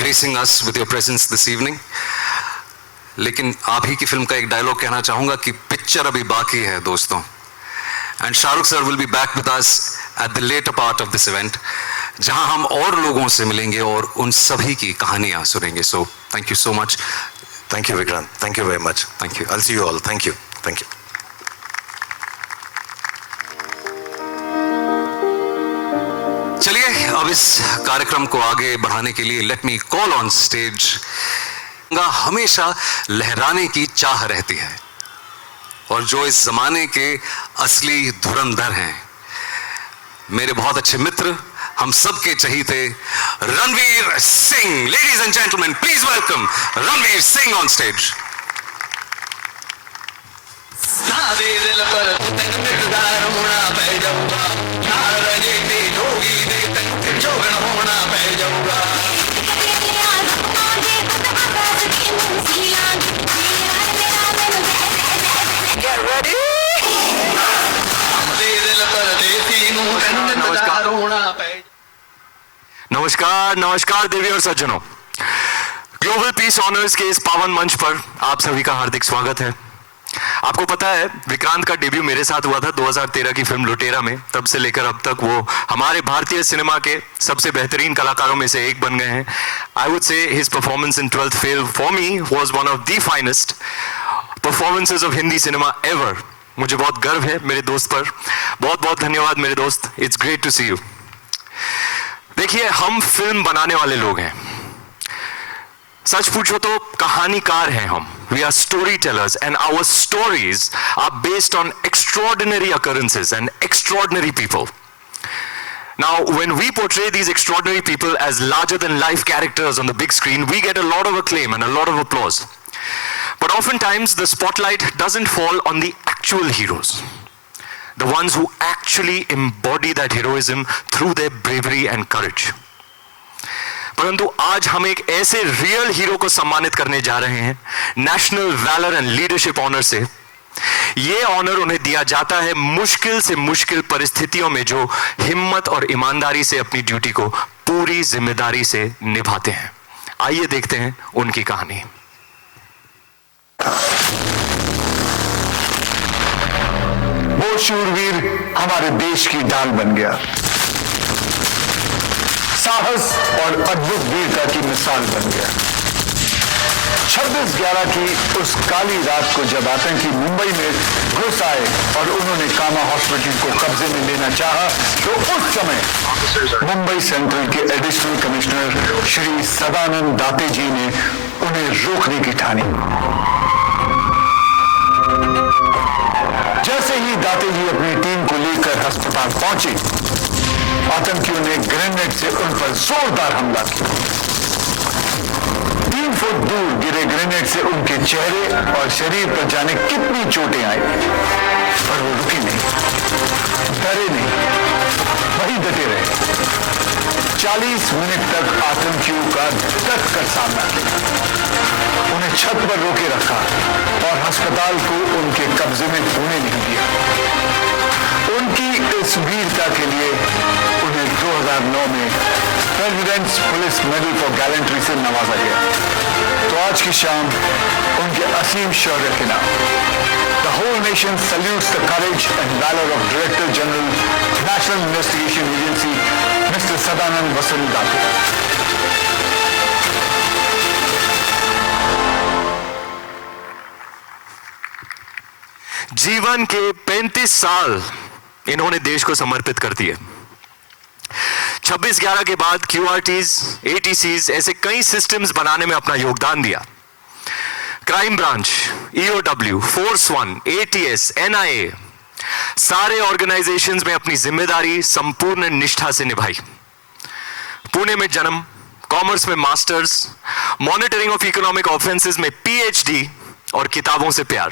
gracing us with your presence this evening. लेकिन आप ही की फिल्म का एक डायलॉग कहना चाहूंगा कि पिक्चर अभी बाकी है दोस्तों, and Shahrukh sir will be back with us at the later part of this event, जहां हम और लोगों से मिलेंगे और उन सभी की कहानियां सुनेंगे। So thank you so much. Thank you Vikrant, thank you very much, thank you. I will see you all. Thank you, thank you. चलिए अब इस कार्यक्रम को आगे बढ़ाने के लिए let me call on stage, हमेशा लहराने की चाह रहती है और जो इस जमाने के असली धुरंधर हैं, मेरे बहुत अच्छे मित्र, हम सबके चहीते Ranveer Singh. Ladies and gentleman, please welcome Ranveer Singh on stage. दिल पर नमस्कार नमस्कार देवी और सज्जनों, ग्लोबल पीस ऑनर्स के इस पावन मंच पर आप सभी का हार्दिक स्वागत है। आपको पता है विक्रांत का डेब्यू मेरे साथ हुआ था 2013 की फिल्म लुटेरा में। तब से लेकर अब तक वो हमारे भारतीय सिनेमा के सबसे बेहतरीन कलाकारों में से एक बन गए हैं। I would say his performance in 12th fail for me was one of the finest performances of Hindi cinema ever. मुझे बहुत गर्व है मेरे दोस्त पर। बहुत बहुत धन्यवाद मेरे दोस्त, it's great to see you. देखिए, हम फिल्म बनाने वाले लोग हैं। सच पूछो तो कहानीकार हैं हम। We are storytellers and our stories are based on extraordinary occurrences and extraordinary people. Now, when we portray these extraordinary people as larger than life characters on the big screen, we get a lot of acclaim and a lot of applause. But oftentimes the spotlight doesn't fall on the actual heroes. The ones who actually embody that heroism through their bravery and courage. परंतु आज हम एक ऐसे real hero को सम्मानित करने जा रहे हैं national valour and leadership honour से। ये ऑनर उन्हें दिया जाता है मुश्किल से मुश्किल परिस्थितियों में जो हिम्मत और ईमानदारी से अपनी ड्यूटी को पूरी जिम्मेदारी से निभाते हैं। आइए देखते हैं उनकी कहानी। वो शूरवीर हमारे देश की ढाल बन गया, साहस और अद्भुत वीरता की मिसाल बन गया। 26/11 की उस काली रात को जब आतंकी मुंबई में घुस आए और उन्होंने कामा हॉस्पिटल को कब्जे में लेना चाहा, तो उस समय मुंबई सेंट्रल के एडिशनल कमिश्नर श्री सदानंद दाते जी ने उन्हें रोकने की ठानी। जैसे ही दाते जी अपनी टीम को लेकर अस्पताल पहुंचे, आतंकियों ने ग्रेनेड से उन पर जोरदार हमला किया। 3 फुट दूर गिरे ग्रेनेड से उनके चेहरे और शरीर पर जाने कितनी चोटें आई, पर वो रुके नहीं, डरे नहीं, वही डटे रहे। 40 मिनट तक आतंकियों का डट कर सामना किया, उन्हें छत पर रोके रखा और अस्पताल को उनके कब्जे में होने नहीं दिया। उनकी इस वीरता के लिए उन्हें 2009 में presidents police medal for gallantry से नवाजा गया। तो आज की शाम उनके असीम शौर्य के नाम the whole nation salutes the courage and valour of director general national investigation agency mister Sadanand Vasant Date. जीवन के 35 साल इन्होंने देश को समर्पित कर दिए। 26/11 के बाद QRTs, ATCs ऐसे कई सिस्टम्स बनाने में अपना योगदान दिया। Crime branch, EOW, force 1, ATS, NIA सारे ऑर्गेनाइजेशंस में अपनी जिम्मेदारी संपूर्ण निष्ठा से निभाई। पुणे में जन्म, कॉमर्स में masters, monitoring of economic offences में PhD और किताबों से प्यार।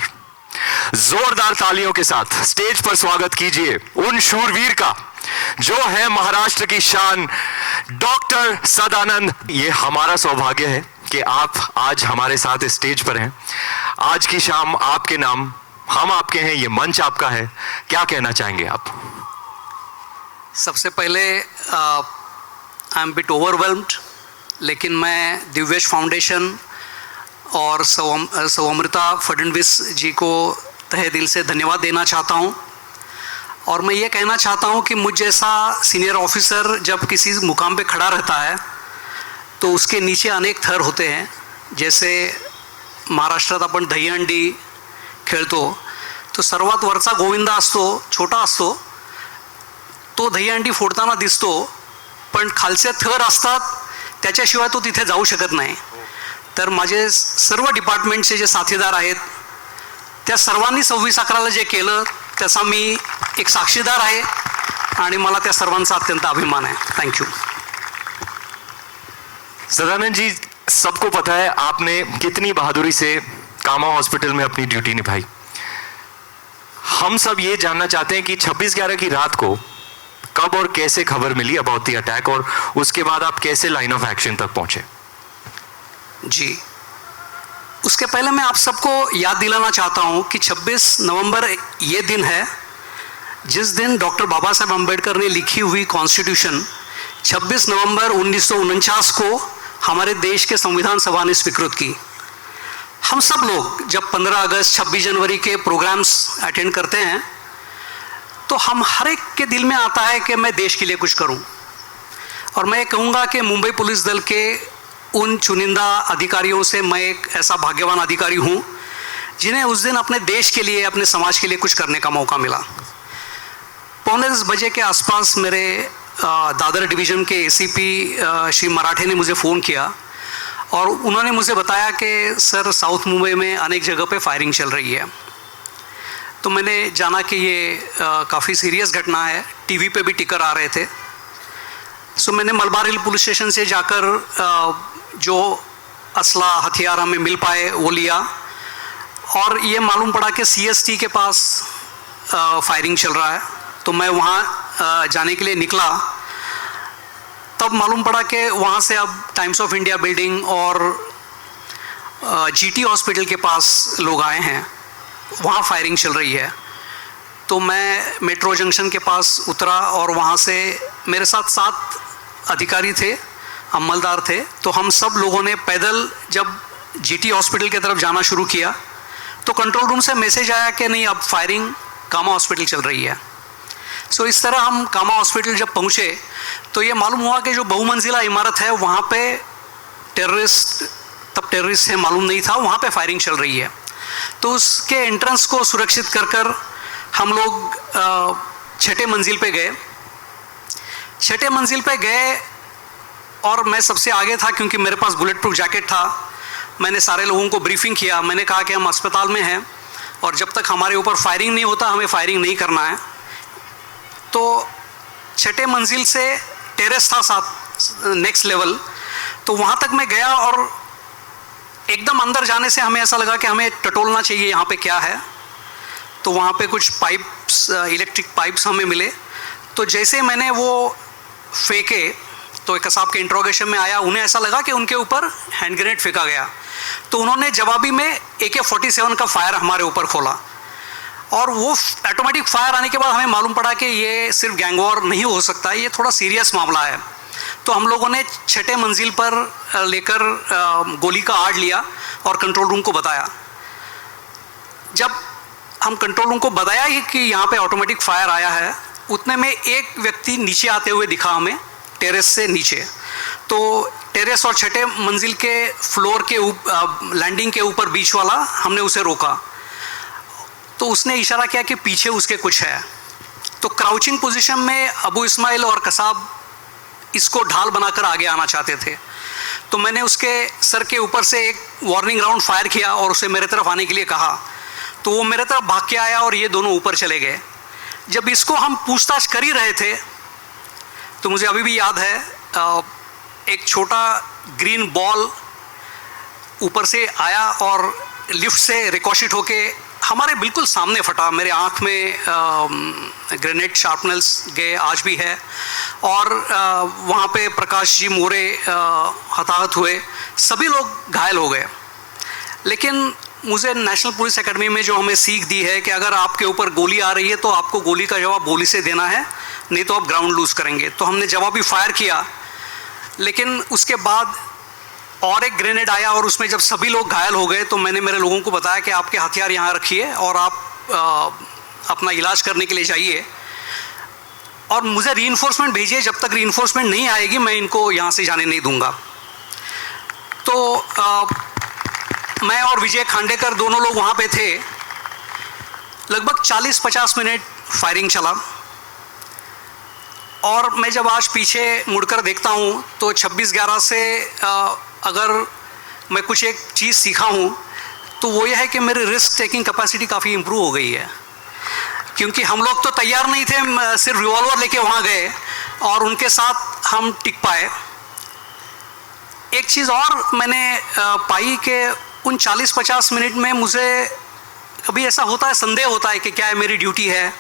जोरदार तालियों के साथ स्टेज पर स्वागत कीजिए उन शूरवीर का जो है महाराष्ट्र की शान, डॉक्टर सदानंद। ये हमारा सौभाग्य है कि आप आज हमारे साथ इस स्टेज पर हैं। आज की शाम आपके नाम, हम आपके हैं, ये मंच आपका है। क्या कहना चाहेंगे आप? सबसे पहले आई एम बिट ओवरवेल्म्ड, लेकिन मैं दिव्येश फाउंडेशन और सौअमृता फडणवीस जी को तहे दिल से धन्यवाद देना चाहता हूं। और मैं ये कहना चाहता हूं कि मुझ जैसा सीनियर ऑफिसर जब किसी मुकाम पे खड़ा रहता है तो उसके नीचे अनेक थर होते हैं। जैसे महाराष्ट्रात आपण दहीहंडी खेळतो तो सर्वात वरचा गोविंदा असतो, छोटा असतो, तो दहीहंडी फोडताना दिसतो, पण खालचे थर असतात त्याच्याशिवाय तो तिथे जाऊ शकत नाही। तर माझे सर्व डिपार्टमेंटचे जे साथीदार आहेत त्या सर्वांनी 26/11ला जे केलं त्याचा मी एक साक्षीदार आहे आणि मला त्या सर्वांचा अत्यंत अभिमान आहे। थँक्यू। सदानंद जी, सबको पता है आपने कितनी बहादुरी से कामा हॉस्पिटल में अपनी ड्यूटी निभाई। हम सब ये जानना चाहते हैं कि 26/11 की रात को कब और कैसे खबर मिली अबाउट द अटैक और उसके बाद आप कैसे लाइन ऑफ एक्शन तक पहुंचे? जी, उसके पहले मैं आप सबको याद दिलाना चाहता हूं कि 26 नवंबर ये दिन है जिस दिन डॉक्टर बाबा साहब अम्बेडकर ने लिखी हुई कॉन्स्टिट्यूशन 26 नवंबर 1949 को हमारे देश के संविधान सभा ने स्वीकृत की। हम सब लोग जब 15 अगस्त 26 जनवरी के प्रोग्राम्स अटेंड करते हैं तो हम हर एक के दिल में आता है कि मैं देश के लिए कुछ करूं। और मैं कहूंगा कि मुंबई पुलिस दल के उन चुनिंदा अधिकारियों से मैं एक ऐसा भाग्यवान अधिकारी हूं जिन्हें उस दिन अपने देश के लिए, अपने समाज के लिए कुछ करने का मौका मिला। 9:45 बजे के आसपास मेरे दादर डिवीज़न के एसीपी श्री मराठे ने मुझे फ़ोन किया और उन्होंने मुझे बताया कि सर साउथ मुंबई में अनेक जगह पे फायरिंग चल रही है। तो मैंने जाना कि ये काफ़ी सीरियस घटना है, टीवी पे भी टिकर आ रहे थे। सो मैंने मलबार हिल पुलिस स्टेशन से जाकर जो असला हथियार हमें मिल पाए वो लिया और ये मालूम पड़ा कि CST के पास फायरिंग चल रहा है। तो मैं वहाँ जाने के लिए निकला, तब मालूम पड़ा कि वहाँ से अब टाइम्स ऑफ इंडिया बिल्डिंग और GT हॉस्पिटल के पास लोग आए हैं, वहाँ फायरिंग चल रही है। तो मैं मेट्रो जंक्शन के पास उतरा और वहाँ से मेरे साथ 7 अधिकारी थे, अमलदार थे। तो हम सब लोगों ने पैदल जब GT हॉस्पिटल की तरफ जाना शुरू किया तो कंट्रोल रूम से मैसेज आया कि नहीं, अब फायरिंग कामा हॉस्पिटल चल रही है। सो इस तरह हम कामा हॉस्पिटल जब पहुँचे तो ये मालूम हुआ कि जो बहुमंजिला इमारत है वहाँ पे टेररिस्ट है मालूम नहीं था, वहाँ पे फायरिंग चल रही है। तो उसके एंट्रेंस को सुरक्षित कर हम लोग 6ठे मंजिल पे गए। 6ठे मंजिल पे गए और मैं सबसे आगे था क्योंकि मेरे पास बुलेट प्रूफ जैकेट था। मैंने सारे लोगों को ब्रीफिंग किया। मैंने कहा कि हम अस्पताल में हैं और जब तक हमारे ऊपर फायरिंग नहीं होता हमें फायरिंग नहीं करना है। तो 6ठे मंजिल से टेरेस था साथ नेक्स्ट लेवल, तो वहाँ तक मैं गया और एकदम अंदर जाने से हमें ऐसा लगा कि हमें टटोलना चाहिए यहाँ पे क्या है। तो वहाँ पे कुछ पाइप्स, इलेक्ट्रिक पाइप्स हमें मिले। तो जैसे मैंने वो फेंके तो एक साहब के इंट्रोगेशन में आया, उन्हें ऐसा लगा कि उनके ऊपर हैंड ग्रेनेड फेंका गया। तो उन्होंने जवाबी में AK-47 का फायर हमारे ऊपर खोला और वो ऑटोमेटिक फायर आने के बाद हमें मालूम पड़ा कि ये सिर्फ गैंग वॉर नहीं हो सकता, ये थोड़ा सीरियस मामला है। तो हम लोगों ने 6ठे मंजिल पर लेकर गोली का आड़ लिया और कंट्रोल रूम को बताया। जब हम कंट्रोल रूम को बताया ही कि यहाँ पे ऑटोमेटिक फायर आया है, उतने में एक व्यक्ति नीचे आते हुए दिखा हमें, टेरेस से नीचे। तो टेरेस और 6ठे मंजिल के फ्लोर के लैंडिंग के ऊपर बीच वाला हमने उसे रोका। तो उसने इशारा किया कि पीछे उसके कुछ है। तो क्राउचिंग पोजीशन में अबू इस्माइल और कसाब इसको ढाल बनाकर आगे आना चाहते थे। तो मैंने उसके सर के ऊपर से एक वार्निंग राउंड फायर किया और उसे मेरे तरफ आने के लिए कहा। तो वो मेरे तरफ भाग के आया और ये दोनों ऊपर चले गए। जब इसको हम पूछताछ कर ही रहे थे तो मुझे अभी भी याद है, एक छोटा ग्रीन बॉल ऊपर से आया और लिफ्ट से रिकॉशिट होके हमारे बिल्कुल सामने फटा। मेरे आँख में ग्रेनेड शार्पनर्स गए, आज भी है। और वहाँ पे प्रकाश जी मोरे हताहत हुए, सभी लोग घायल हो गए। लेकिन मुझे नेशनल पुलिस एकेडमी में जो हमें सीख दी है कि अगर आपके ऊपर गोली आ रही है तो आपको गोली का जवाब गोली से देना है, नहीं तो आप ग्राउंड लूज करेंगे। तो हमने जवाबी फायर किया, लेकिन उसके बाद और एक ग्रेनेड आया और उसमें जब सभी लोग घायल हो गए तो मैंने मेरे लोगों को बताया कि आपके हथियार यहाँ रखिए और आप अपना इलाज करने के लिए जाइए और मुझे रीइंफोर्समेंट भेजिए। जब तक रीइंफोर्समेंट नहीं आएगी मैं इनको यहाँ से जाने नहीं दूंगा। तो मैं और विजय खांडेकर दोनों लोग वहाँ पे थे। लगभग 40-50 मिनट फायरिंग चला और मैं जब आज पीछे मुड़कर देखता हूँ तो 26/11 से अगर मैं कुछ एक चीज़ सीखा हूँ तो वो ये है कि मेरी रिस्क टेकिंग कैपेसिटी काफ़ी इम्प्रूव हो गई है। क्योंकि हम लोग तो तैयार नहीं थे, सिर्फ रिवॉल्वर लेके वहाँ गए और उनके साथ हम टिक पाए। एक चीज़ और मैंने पाई कि उन 40-50 मिनट में मुझे कभी ऐसा होता है, संदेह होता है कि क्या मेरी ड्यूटी है,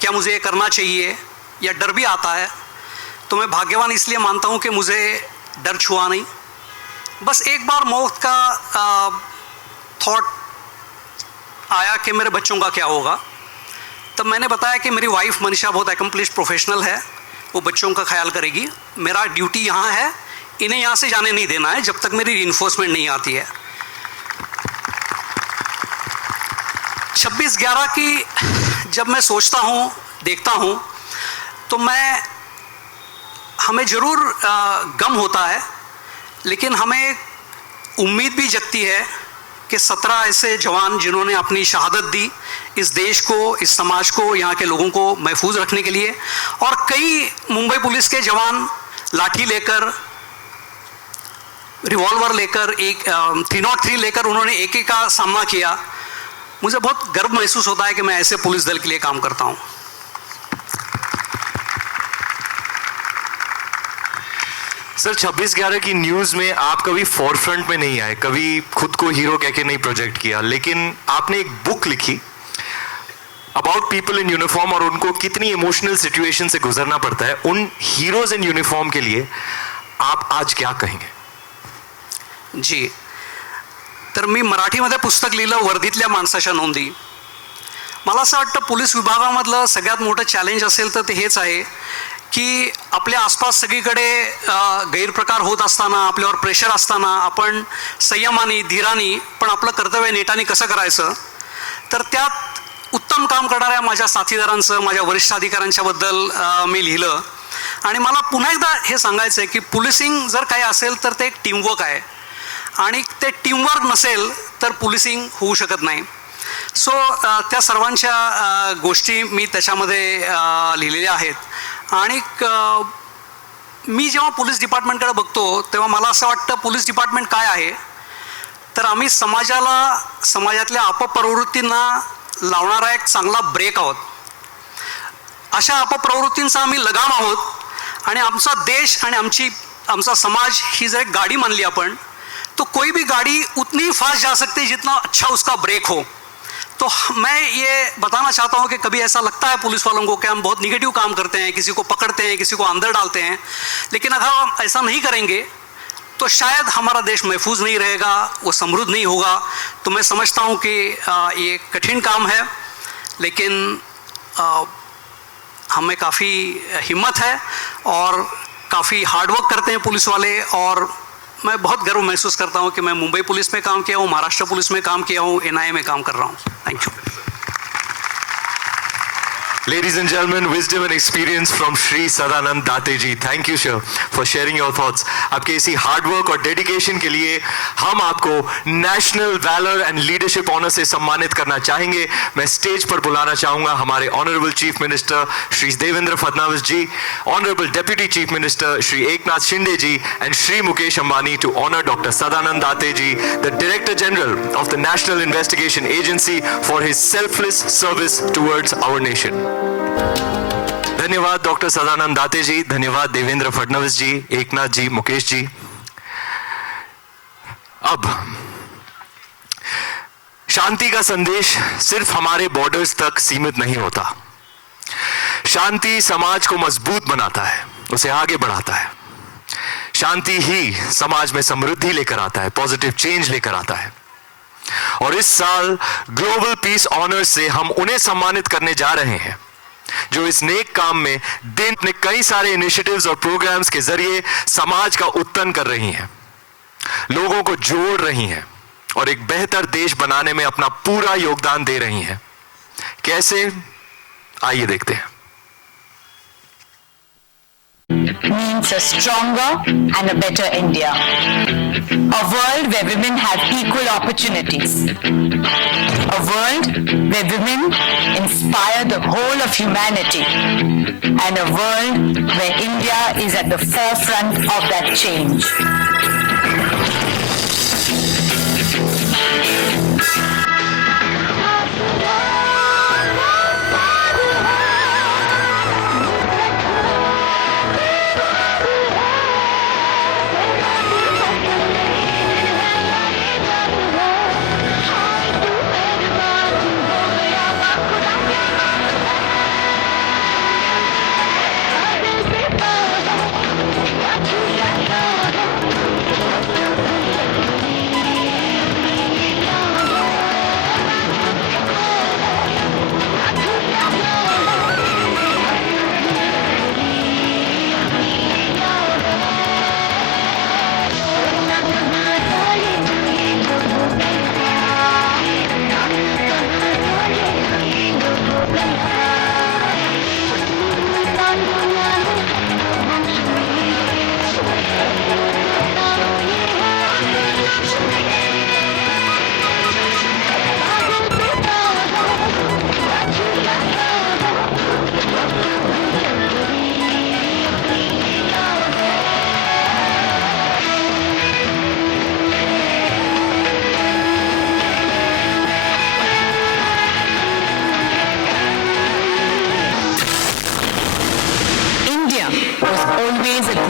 क्या मुझे ये करना चाहिए, या डर भी आता है। तो मैं भाग्यवान इसलिए मानता हूँ कि मुझे डर छुआ नहीं। बस एक बार मौत का थॉट आया कि मेरे बच्चों का क्या होगा, तब मैंने बताया कि मेरी वाइफ मनीषा बहुत एकम्प्लिश्ड प्रोफेशनल है, वो बच्चों का ख्याल करेगी, मेरा ड्यूटी यहाँ है, इन्हें यहाँ से जाने नहीं देना है जब तक मेरी रीइंफोर्समेंट नहीं आती है। 26/11 की जब मैं सोचता हूँ, देखता हूँ, तो हमें ज़रूर गम होता है, लेकिन हमें उम्मीद भी जगती है कि 17 ऐसे जवान जिन्होंने अपनी शहादत दी इस देश को, इस समाज को, यहाँ के लोगों को महफूज रखने के लिए, और कई मुंबई पुलिस के जवान लाठी लेकर, रिवॉल्वर लेकर, एक 303 लेकर उन्होंने AK का सामना किया। मुझे बहुत गर्व महसूस होता है कि मैं ऐसे पुलिस दल के लिए काम करता हूँ। सर, 26/11 की न्यूज में आप कभी फोरफ्रंट में नहीं आए, कभी खुद को हीरो कह के नहीं प्रोजेक्ट किया, लेकिन आपने एक बुक लिखी अबाउट पीपल इन यूनिफॉर्म और उनको कितनी इमोशनल सिचुएशन से गुजरना पड़ता है। उन हीरोज इन यूनिफॉर्म के लिए आप आज क्या कहेंगे? जी, तर मी मराठीमध्ये पुस्तक लिहिलं वर्दीतल्या माणसाच्या नोंदी. मला असं वाटतं पोलीस विभागामधलं सगळ्यात मोठं चॅलेंज असेल तर ते हेच आहे की आपल्या आसपास सगळीकडे गैरप्रकार होत असताना, आपल्यावर प्रेशर असताना आपण संयमाने, धीराने पण आपलं कर्तव्य नेटाने कसं करायचं. तर त्यात उत्तम काम करणाऱ्या माझ्या साथीदारांचं, माझ्या वरिष्ठ अधिकाऱ्यांच्याबद्दल मी लिहिलं. आणि मला पुन्हा एकदा हे सांगायचं आहे की पोलिसिंग जर काही असेल तर ते एक टीमवर्क आहे, आणि ते टीमवर्क नसेल तर पोलिसिंग होऊ शकत नाही. सो त्या सर्वांच्या गोष्टी मी त्याच्यामध्ये लिहिलेल्या आहेत. आणि मी जेव्हा पोलीस डिपार्टमेंटकडे बघतो तेव्हा मला असं वाटतं पोलीस डिपार्टमेंट काय आहे, तर आम्ही समाजातल्या अपप्रवृत्तींना लावणारा एक चांगला ब्रेक आहोत. अशा अपप्रवृत्तींचा आम्ही लगाम आहोत. आणि आमचा देश आणि आमचा समाज ही जर एक गाड़ी मान ली अपन, तो कोई भी गाड़ी उतनी फास्ट जा सकती है जितना अच्छा उसका ब्रेक हो. तो मैं ये बताना चाहता हूँ कि कभी ऐसा लगता है पुलिस वालों को कि हम बहुत निगेटिव काम करते हैं, किसी को पकड़ते हैं, किसी को अंदर डालते हैं, लेकिन अगर हम ऐसा नहीं करेंगे तो शायद हमारा देश महफूज नहीं रहेगा, वो समृद्ध नहीं होगा. तो मैं समझता हूँ कि ये कठिन काम है, लेकिन हमें काफ़ी हिम्मत है और काफ़ी हार्डवर्क करते हैं पुलिस वाले. और मैं बहुत गर्व महसूस करता हूं कि मैं मुंबई पुलिस में काम किया हूं, महाराष्ट्र पुलिस में काम किया हूं, NIA में काम कर रहा हूं. Thank you. Ladies and gentlemen, wisdom and experience from Shri Sadanand Date ji. Thank you, sir, for sharing your thoughts. आपके इसी hard work और dedication के लिए हम आपको National Valor and Leadership Honor से सम्मानित करना चाहेंगे. मैं स्टेज पर बुलाना चाहूँगा हमारे Honorable Chief Minister Shri Devendra Fadnavis ji, Honorable Deputy Chief Minister Shri Eknath Shinde ji, and Shri Mukesh Ambani to honor Dr. Sadanand Date ji, the Director General of the National Investigation Agency, for his selfless service towards our nation. धन्यवाद doctor Sadanand दाते जी, धन्यवाद देवेंद्र फडणवीस जी, एकनाथ जी, मुकेश जी. अब शांति का संदेश सिर्फ हमारे borders तक सीमित नहीं होता. शांति समाज को मजबूत बनाता है, उसे आगे बढ़ाता है. शांति ही समाज में समृद्धि लेकर आता है, पॉजिटिव चेंज लेकर आता है. और इस साल ग्लोबल पीस ऑनर से हम उन्हें सम्मानित करने जा रहे हैं जो इस नेक काम में दिन में कई सारे इनिशिएटिव्स और प्रोग्राम्स के जरिए समाज का उत्थान कर रही हैं, लोगों को जोड़ रही हैं और एक बेहतर देश बनाने में अपना पूरा योगदान दे रही हैं. कैसे, आइए देखते हैं. Means a stronger and a better India. A world where women have equal opportunities. A world where women inspire the whole of humanity. And a world where India is at the forefront of that change.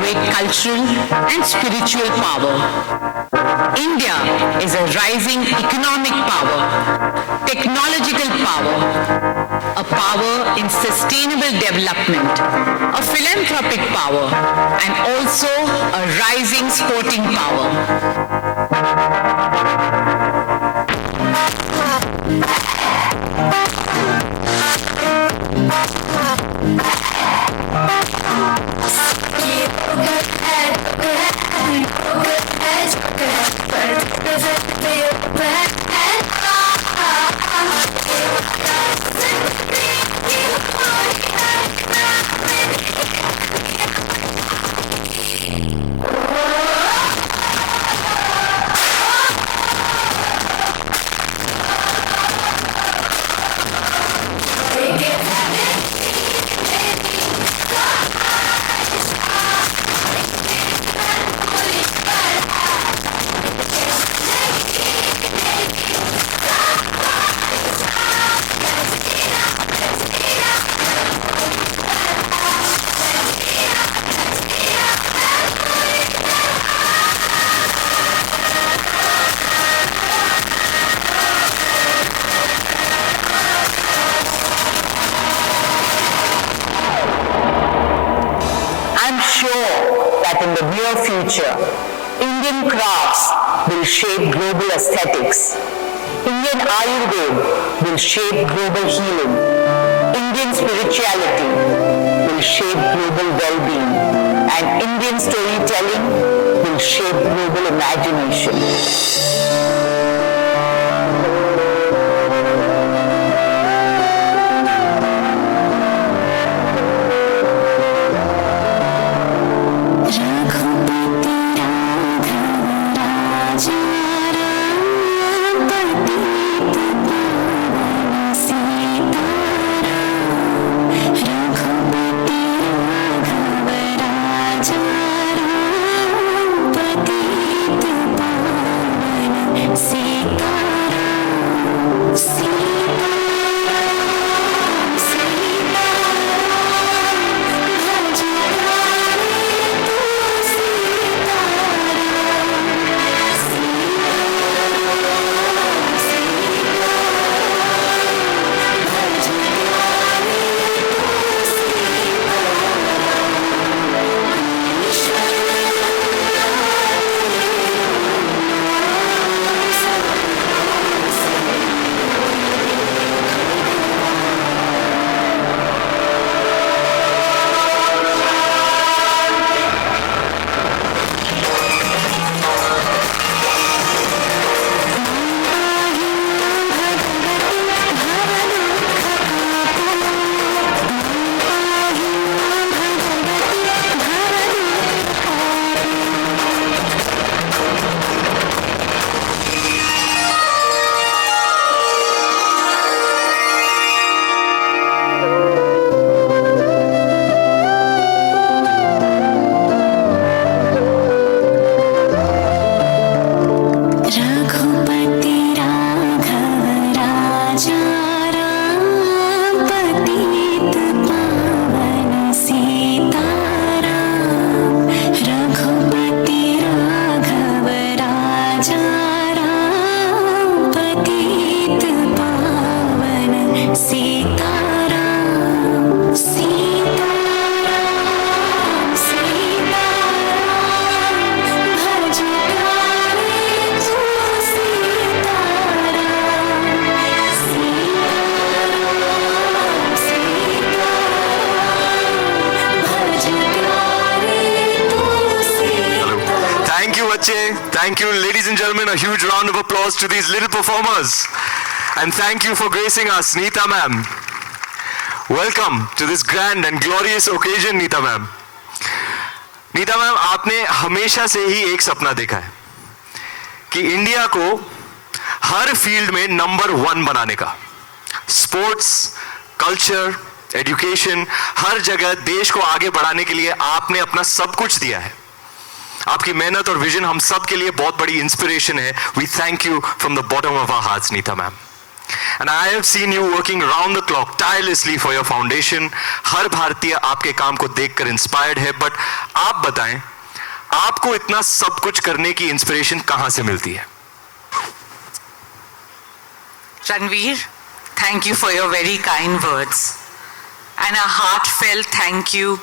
great cultural and spiritual power. India is a rising economic power, technological power, a power in sustainable development, a philanthropic power, and also a rising sporting power. I'm sure that in the near future, Indian crafts will shape global aesthetics. Indian Ayurveda will shape global healing. Indian spirituality will shape global well-being. And Indian storytelling will shape global imagination. Thank you, ladies and gentlemen. A huge round of applause to these little performers. And thank you for gracing us, Neeta ma'am. Welcome to this grand and glorious occasion, Neeta ma'am. Neeta ma'am, आपने हमेशा से ही एक सपना देखा है कि India को हर field में नंबर 1 बनाने का। स्पोर्ट्स, कल्चर, एजुकेशन, हर जगह देश को आगे बढ़ाने के लिए आपने अपना सब कुछ दिया है। आपकी मेहनत और विजन हम सब के लिए बहुत बड़ी इंस्पिरेशन है। We thank you from the bottom of our hearts, Nita ma'am. And I have seen you working round the clock tirelessly for your foundation. हर भारतीय आपके काम को देखकर इंस्पायर्ड है, बट आप बताएं, आपको इतना सब कुछ करने की इंस्पिरेशन कहां से मिलती है? Ranveer, thank you for your very kind words. And a heartfelt thank you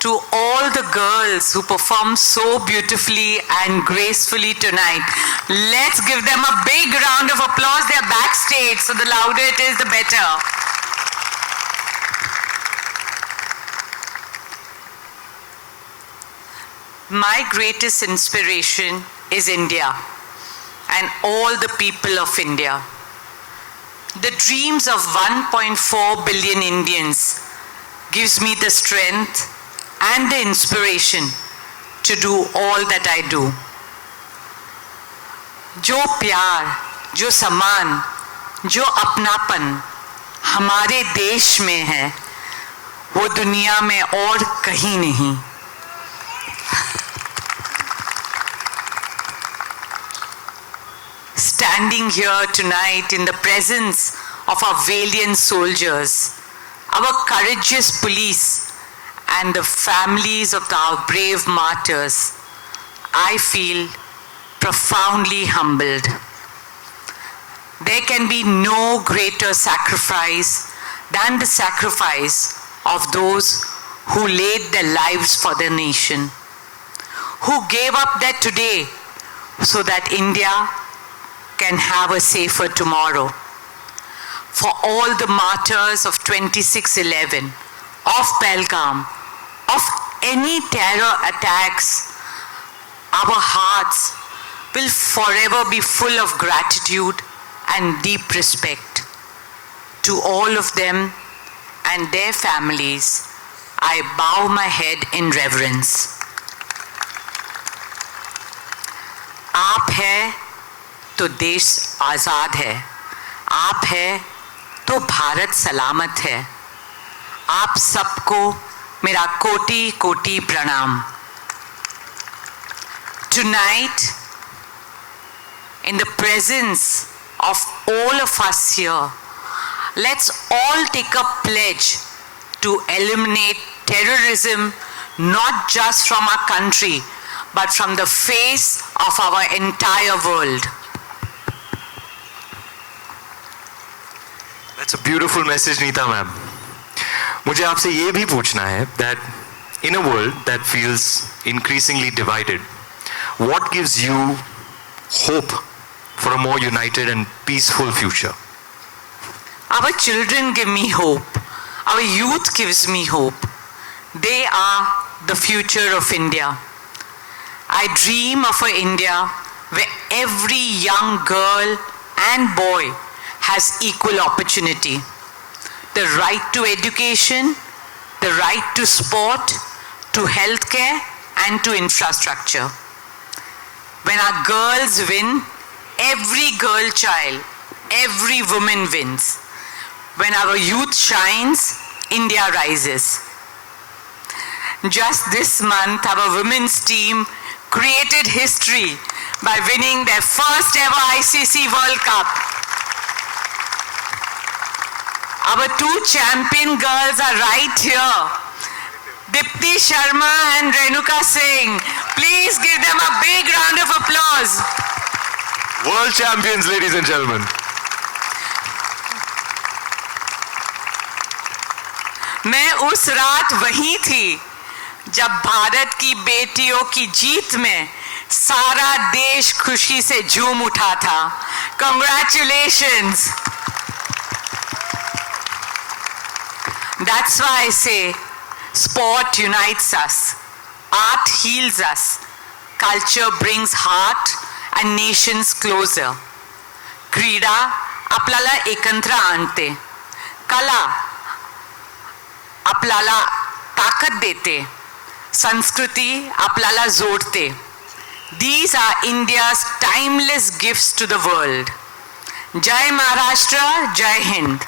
to all the girls who performed so beautifully and gracefully tonight. Let's give them a big round of applause. They're backstage, so the louder it is, the better. My greatest inspiration is India and all the people of India. The dreams of 1.4 billion Indians gives me the strength and the inspiration to do all that I do. जो प्यार, जो सम्मान, जो अपनापन हमारे देश में है, वो दुनिया में और कहीं नहीं. Standing here tonight in the presence of our valiant soldiers, our courageous police, and the families of our brave martyrs, I feel profoundly humbled. There can be no greater sacrifice than the sacrifice of those who laid their lives for the nation, who gave up their today so that India can have a safer tomorrow. For all the martyrs of 26/11, of Pahalgam, of any terror attacks, our hearts will forever be full of gratitude and deep respect. To all of them and their families, I bow my head in reverence. आप है तो देश आज़ाद है, आप है तो भारत सलामत है. आप सबको मेरा कोटि कोटि प्रणाम. Tonight, in the presence of all of us here, let's all take a pledge to eliminate terrorism, not just from our country, but from the face of our entire world. That's a beautiful message, Neeta ma'am. मुझे आपसे ये भी पूछना है that in a world that feels increasingly divided, what gives you hope for a more united and peaceful future? Our children give me hope. Our youth gives me hope. They are the future of India. I dream of an India where every young girl and boy has equal opportunity. The right to education, the right to sport, to healthcare, and to infrastructure. When our girls win, every girl child, every woman wins. When our youth shines, India rises. Just this month, our women's team created history by winning their first ever ICC World Cup. Our two champion girls are right here. Dipti Sharma and Renuka Singh. Please give them a big round of applause. World champions, ladies and gentlemen. मैं उस रात वहीं थी जब भारत की बेटियों की जीत में सारा देश खुशी से झूम उठा था. Congratulations. That's why I say sport unites us, art heals us, culture brings heart and nations closer. क्रीडा आपल्याला एकत्र आणते, कला आपल्याला ताकद देते, संस्कृती आपल्याला जोडते. These are India's timeless gifts to the world. Jai Maharashtra, Jai Hind.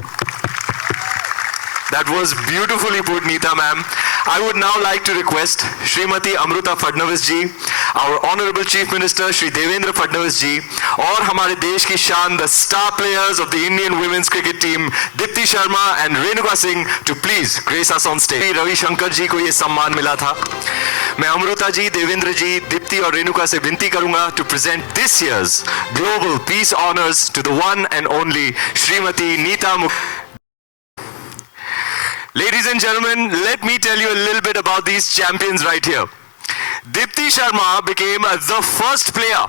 That was beautifully put, Neeta ma'am. I would now like to request Srimati Amruta Fadnavis ji. our Honorable Chief Minister Shri Devendra Fadnavis ji, और हमारे देश की शान, the star players of the Indian women's cricket team, Dipti Sharma and Renuka Singh, to please grace us on stage. Ravi Shankar ji को ये सम्मान मिला था. मैं अमृता जी, देवेंद्र जी, दीप्ति और रेणुका से विनती करूंगा to present this year's Global Peace Honors to the one and only Shrimati Neeta Mukherjee. Ladies and gentlemen, let me tell you a little bit about these champions right here. Dipti Sharma became the first player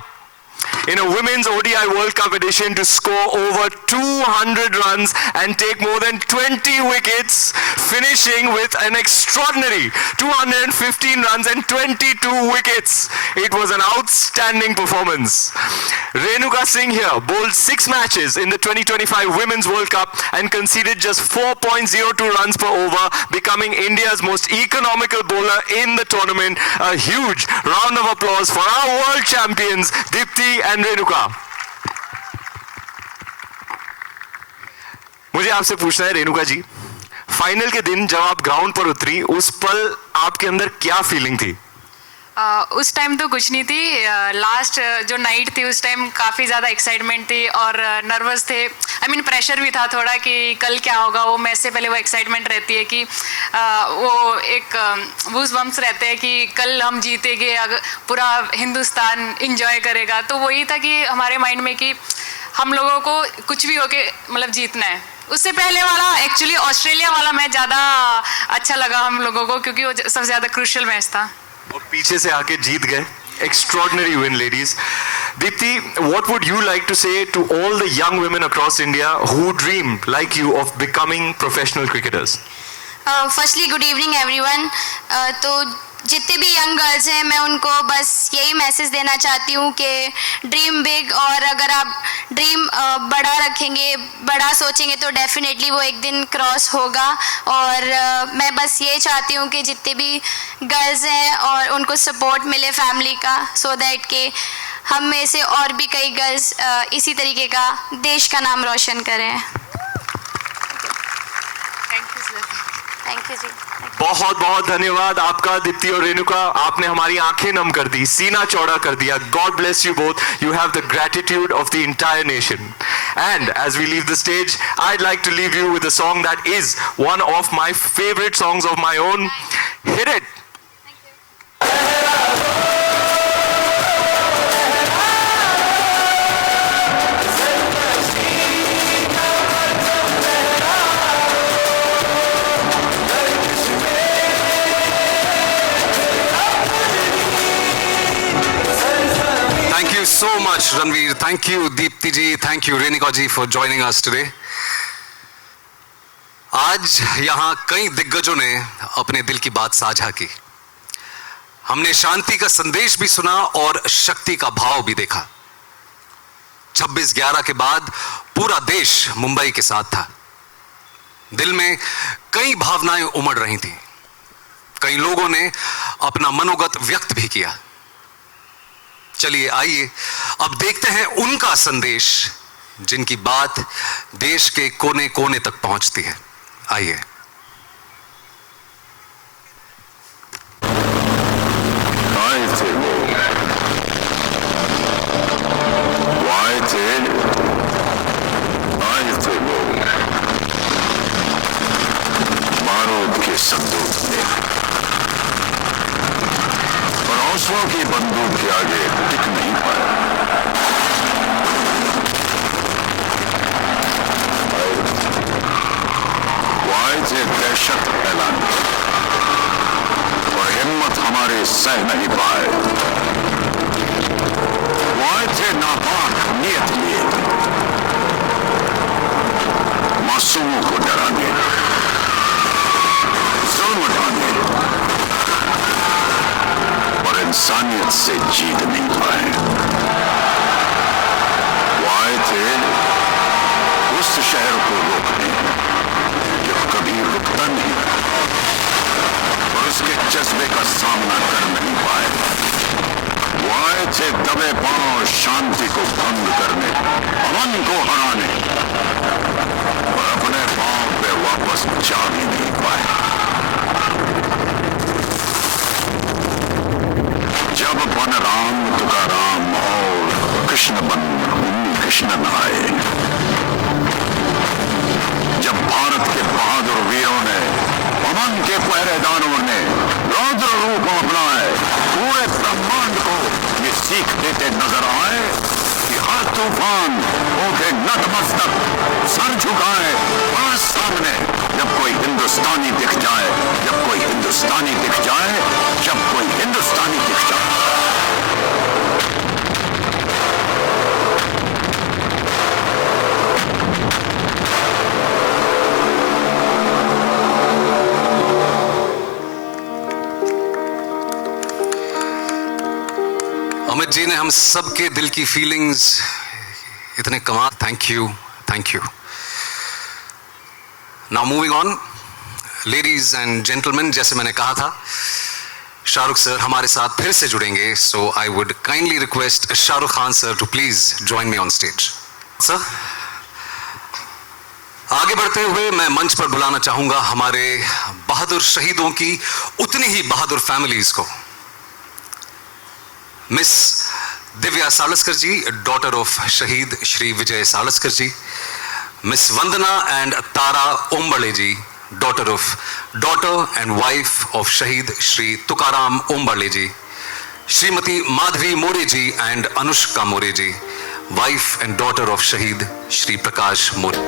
in a women's ODI World Cup edition to score over 200 runs and take more than 20 wickets, finishing with an extraordinary 215 runs and 22 wickets. It was an outstanding performance. Renuka Singh here bowled 6 matches in the 2025 Women's World Cup and conceded just 4.02 runs per over, becoming India's most economical bowler in the tournament. A huge round of applause for our world champions, Dipti and Renuka. मुझे आपसे पूछना है Renuka ji, final के दिन जब आप ground पर उतरी, उस पल आपके अंदर क्या फीलिंग थी? उस टाइम तो कुछ नहीं थी. लास्ट जो नाइट थी उस टाइम काफ़ी ज़्यादा एक्साइटमेंट थी और नर्वस थे. आई मीन प्रेशर भी था थोड़ा कि कल क्या होगा. वो मैच से पहले वो एक्साइटमेंट रहती है कि वो एक बूस्ट बम्प्स रहते हैं कि कल हम जीतेंगे, पूरा हिंदुस्तान इंजॉय करेगा. तो वही था कि हमारे माइंड में कि हम लोगों को कुछ भी होके मतलब जीतना है. उससे पहले वाला एक्चुअली ऑस्ट्रेलिया वाला मैच ज़्यादा अच्छा लगा हम लोगों को क्योंकि वो सबसे ज़्यादा क्रूशियल मैच था और पीछे से आके जीत गए. Extraordinary win, ladies. Dipti, what would you like to say to all the young women across India who dream, like you, of becoming professional cricketers? Firstly, good evening everyone. तो जितने भी young girls हैं मैं उनको बस यही message देना चाहती हूँ कि ड्रीम बिग, और अगर आप ड्रीम बड़ा रखेंगे, बड़ा सोचेंगे तो डेफिनेटली वो एक दिन क्रॉस होगा. और मैं बस ये चाहती हूँ कि जितने भी गर्ल्स हैं और उनको सपोर्ट मिले फैमिली का, सो दैट कि हम में से और भी कई गर्ल्स इसी तरीके का देश का नाम रोशन करें. थैंक यू जी. बहुत बहुत धन्यवाद आपका दीप्ति और रेणुका. आपने हमारी आंखें नम कर दी, सीना चौड़ा कर दिया. God bless you both. You have the gratitude of the entire nation. And as we leave the stage, I'd like to leave you with a song that is one of my favorite songs of my own. Hit it. Thank you so much, Ranveer. Thank you, Deepti ji. Thank you, Renuka ji, for joining us today. आज यहाँ कई दिग्गजों ने अपने दिल की बात साझा की. हमने शांति का संदेश भी सुना और शक्ति का भाव भी देखा. 26/11 के बाद पूरा देश मुंबई के साथ था. दिल में कई भावनाएं उमड़ रही थीं. कई लोगों ने अपना मनोगत व्यक्त भी किया. चलिए आइए अब देखते हैं उनका संदेश, जिनकी बात देश के कोने कोने तक पहुंचती है. आइए. आए थे वो, आए थे वो बारूद के संदूक में, और हौसलों की बंदूक के आगे टिक नहीं पाया. वो आए थे दहशत फैलाने, और हिम्मत हमारे सह नहीं पाए. वो आए थे नापाक नियत लिए, मासूमों को डराने, जुल्म ढाने, और इंसानियत से जीत नहीं पाए. वो आए थे उस शहर को रोकने जो कभी रुकता नहीं, और उसके जज्बे का सामना कर नहीं पाए. वो आए थे दबे पांव शांति को भंग करने, अमन को हराने, और अपने पांव पे वापस जा भी नहीं पाए. जब बन रहा कृष्ण बन कृष्णन आए। जब भारत के बहादुर वीरों ने, पवन के पहरेदारों ने रौद्र रूप अपनाए, पूरे ब्रह्मांड को ये सीख देते नजर आए कि हर तूफान होके नतमस्तक सर झुकाए और सामने जब कोई हिंदुस्तानी दिख जाए, जब कोई हिंदुस्तानी दिख जाए, जब कोई हिंदुस्तानी दिख जाए। अमित जी ने हम सबके दिल की फीलिंग्स इतने कमाल, thank you, thank you. Now moving on, ladies and gentleman, जैसे मैंने कहा था शाहरुख सर हमारे साथ फिर से जुड़ेंगे, so I would kindly request Shahrukh Khan sir to please join me on stage. Sir, आगे बढ़ते हुए मैं मंच पर बुलाना चाहूंगा हमारे बहादुर शहीदों की उतनी ही बहादुर फैमिलीज को। Miss Divya Salaskar ji, daughter of शहीद Shri Vijay Salaskar ji, miss Vandana and Tara Ombale ji, daughter and wife of शहीद Shri Tukaram Ombale ji, Shrimati Madhavi More ji and Anushka More ji, wife and daughter of शहीद श्री प्रकाश मोरे।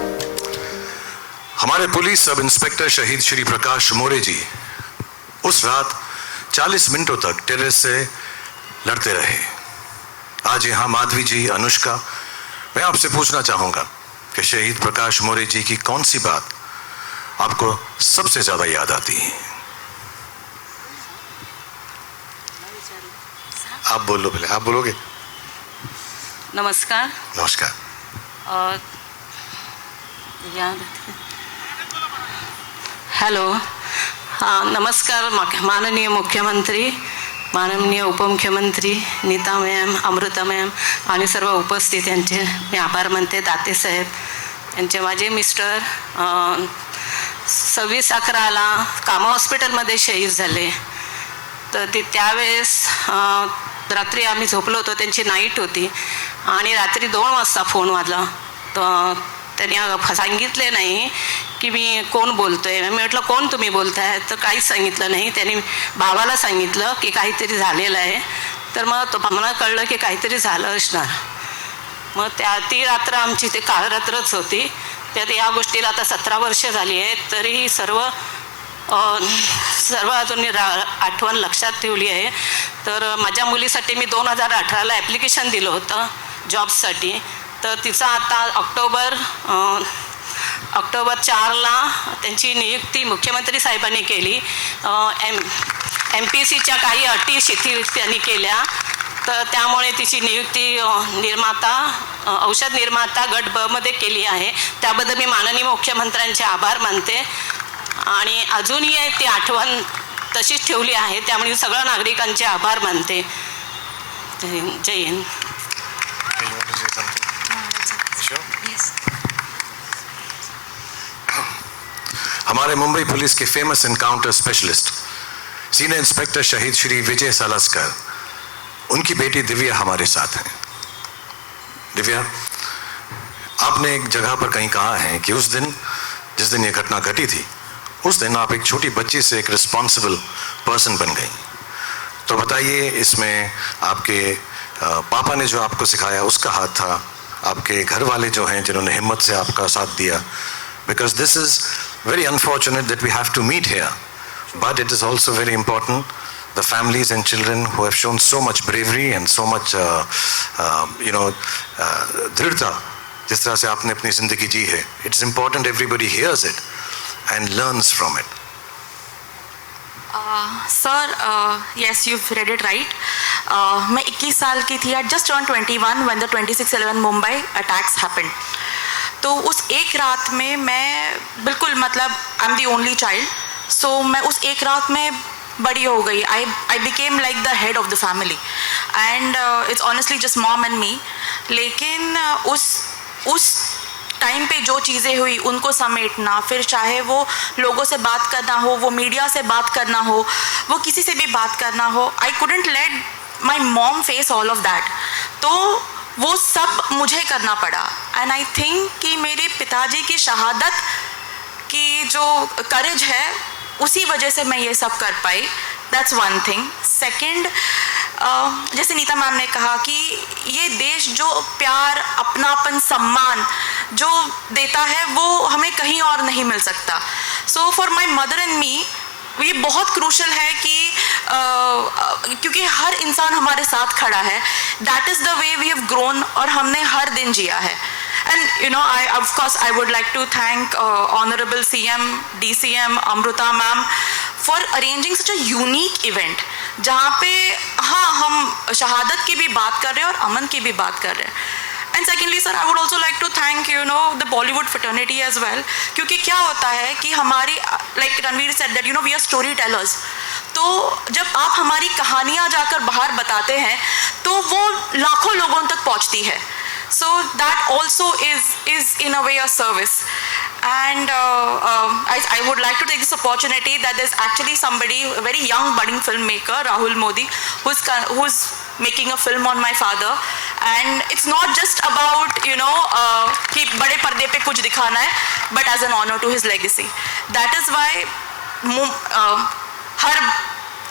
हमारे पुलिस सब इंस्पेक्टर शहीद श्री प्रकाश मोरे जी उस रात 40 मिनटों तक टेररिस्ट से लड़ते रहे। आज यहाँ माधवी जी, अनुष्का, मैं आपसे पूछना चाहूंगा कि शहीद प्रकाश मोरे जी की कौन सी बात आपको सबसे ज्यादा याद आती है? आप बोलो पहले, आप बोलोगे? नमस्कार। नमस्कार। और हेलो, हाँ नमस्कार माननीय मुख्यमंत्री, माननीय उपमुख्यमंत्री नीता मॅम, अमृता मॅम आणि सर्व उपस्थित यांचे मी आभार मानते। दाते साहेब यांचे, माझे मिस्टर 26/11ला कामा हॉस्पिटलमध्ये शहीद झाले, तर ते त्यावेळेस रात्री आम्ही झोपलो होतो, त्यांची नाईट होती आणि रात्री 2 वाजता फोन वाजला, तर त्यांनी सांगितले नाही की मी कोण बोलतोय। मी म्हटलं कोण तुम्ही बोलताय, तर काहीच सांगितलं नाही। त्यांनी भावाला सांगितलं की काहीतरी झालेलं आहे, तर मग मला कळलं की काहीतरी झालं असणार। मग ती रात्र आमची ते काळरात्रच होती। त्यात या गोष्टीला आता 17 वर्ष झाली आहेत, तरीही सर्व अजून आठवण लक्षात ठेवली आहे। तर माझ्या मुलीसाठी मी 2018ला ॲप्लिकेशन दिलं होतं जॉबसाठी, तर तिचा आता ऑक्टोबर 4ला त्यांची नियुक्ती मुख्यमंत्री साहेबांनी केली। MPSCच्या काही अटी शिथिल त्यांनी केल्या, तर त्यामुळे तिची नियुक्ती औषध निर्माता गट ब मध्ये केली आहे। त्याबद्दल मी माननीय मुख्यमंत्र्यांचे आभार मानते आणि अजूनही ती आठवण तशीच ठेवली आहे, त्यामुळे सगळ्या नागरिकांचे आभार मानते। जय हिंद। हमारे मुंबई पुलिस के famous encounter specialist senior inspector शहीद श्री विजय सालस्कर, उनकी बेटी दिव्या हमारे साथ हैं। दिव्या, आपने एक जगह पर कहीं कहा है कि उस दिन जिस दिन ये घटना घटी थी, उस दिन आप एक छोटी बच्ची से एक रिस्पॉन्सिबल पर्सन बन गई। तो बताइए, इसमें आपके पापा ने जो आपको सिखाया उसका हाथ था, आपके घर वाले जो हैं जिन्होंने हिम्मत से आपका साथ दिया, because this is very unfortunate that we have to meet here, but it is also very important the families and children who have shown so much bravery and so much दृढ़ता जिस तरह से आपने अपनी जिंदगी जी है। it's important everybody hears it and learns from it. Sir, yes, you've read it right. मैं 21 साल की थी, I just turned 21 when the 26/11 Mumbai attacks happened. तो उस एक रात में मैं बिल्कुल मतलब I am the only child, so मैं उस एक रात में बड़ी हो गई। I became like the head of the family and it's honestly just mom and me. लेकिन उस टाइम पे जो चीज़ें हुई उनको समेटना, फिर चाहे वो लोगों से बात करना हो, वो मीडिया से बात करना हो, वो किसी से भी बात करना हो, I couldn't let my mom face all of that. तो वो सब मुझे करना पड़ा। एंड आई थिंक कि मेरे पिताजी की शहादत की जो करेज है उसी वजह से मैं ये सब कर पाई। That's one thing. सेकंड, जैसे नीता मैम ने कहा कि ये देश जो प्यार, अपनापन, सम्मान जो देता है वो हमें कहीं और नहीं मिल सकता। So for my mother and me ये बहुत क्रूशल है कि क्योंकि हर इंसान हमारे साथ खड़ा है। That is the way we have grown और हमने हर दिन जिया है। And you know, of course I would like to thank Honorable CM, DCM, Amruta ma'am for arranging such a unique event जहाँ पे हाँ हम शहादत की भी बात कर रहे हैं और अमन की भी बात कर रहे हैं। And secondly sir, I would also like to thank the Bollywood fraternity as well, क्योंकि क्या होता है कि हमारी like Ranveer said that we are storytellers। तो जब आप हमारी कहानियाँ जाकर बाहर बताते हैं तो वो लाखों लोगों तक पहुँचती है। So that also is in a way a service. And I would like to take this opportunity that there's actually somebody, a very young budding filmmaker, Rahul Modi, who's making a film on my father. And it's not just about कि बड़े पर्दे पे कुछ दिखाना है, but as an honor to his legacy. That is why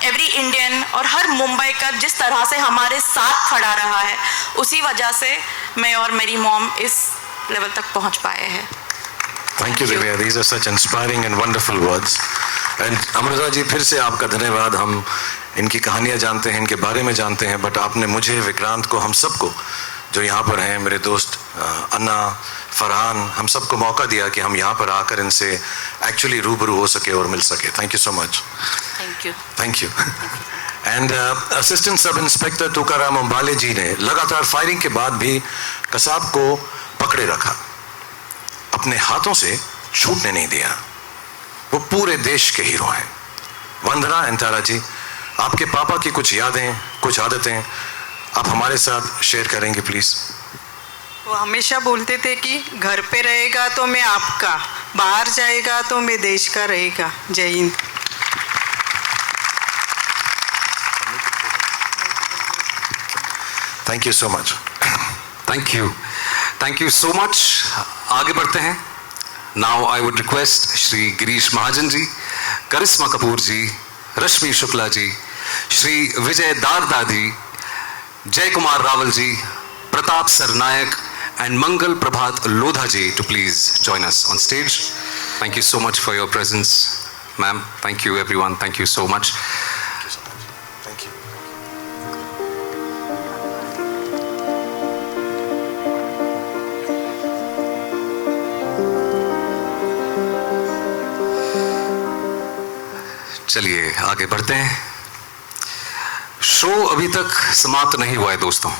every Indian और हर मुंबई का जिस तरह से हमारे साथ खड़ा रहा है उसी वजह से मैं और मेरी मॉम इस लेवल तक पहुंच पाए हैं। Thank you Divya, these are such inspiring and wonderful words. And Amrita ji, फिर से आपका धन्यवाद। हम इनकी कहानियाँ जानते हैं, इनके बारे में जानते हैं, बट आपने मुझे, विक्रांत को, हम सबको जो यहाँ पर हैं, मेरे दोस्त अन्ना, फरहान, हम सबको मौका दिया कि हम यहाँ पर आकर इनसे एक्चुअली रूबरू हो सके और मिल सके। Thank you so much. Thank you. And assistant sub inspector Tukaram Ambale ji ने लगातार फायरिंग के बाद भी कसाब को पकड़े रखा, अपने हाथों से छूटने नहीं दिया। वो पूरे देश के हीरो हैं। वंदना एंड तारा जी, आपके पापा की कुछ यादें, कुछ आदतें आप हमारे साथ शेयर करेंगे प्लीज। वो हमेशा बोलते थे कि घर पे रहेगा तो मैं आपका, बाहर जाएगा तो मैं देश का रहेगा। जय हिंद। Thank you so much. Thank you so much. आगे बढ़ते हैं। Now I would request Shri Girish Mahajan ji, Karisma Kapoor ji, Rashmi Shukla ji, Shri Vijay Darda ji, Jay Kumar Rawal ji, Pratap Sarnaik and Mangal Prabhat Lodha ji to please join us on stage. Thank you so much for your presence, ma'am. Thank you everyone. Thank you so much. Thank you. चलिए आगे बढ़ते हैं। Show अभी तक समाप्त नहीं हुआ है दोस्तों।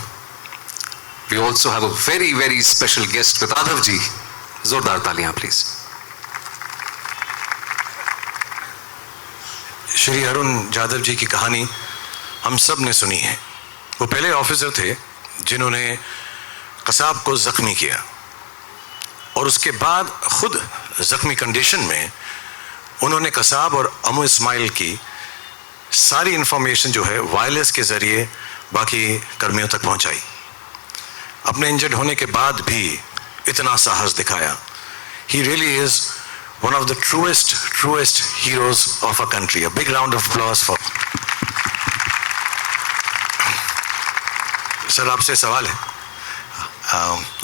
We also have a very, very special guest with Adhav ji. जोरदार तालियां प्लीज। श्री अरुण जाधव जी की कहानी हम सब ने सुनी है। वो पहले ऑफिसर थे जिन्होंने कसाब को जख्मी किया और उसके बाद खुद जख्मी कंडीशन में उन्होंने कसाब और अमू इस्माइल की सारी इंफॉर्मेशन जो है वायरलेस के जरिए बाकी कर्मियों तक पहुंचाई। अपने इंजर्ड होने के बाद भी इतना साहस दिखाया। He really is one of the truest heroes of our country. A big round of applause for. Sir, आपसे सवाल है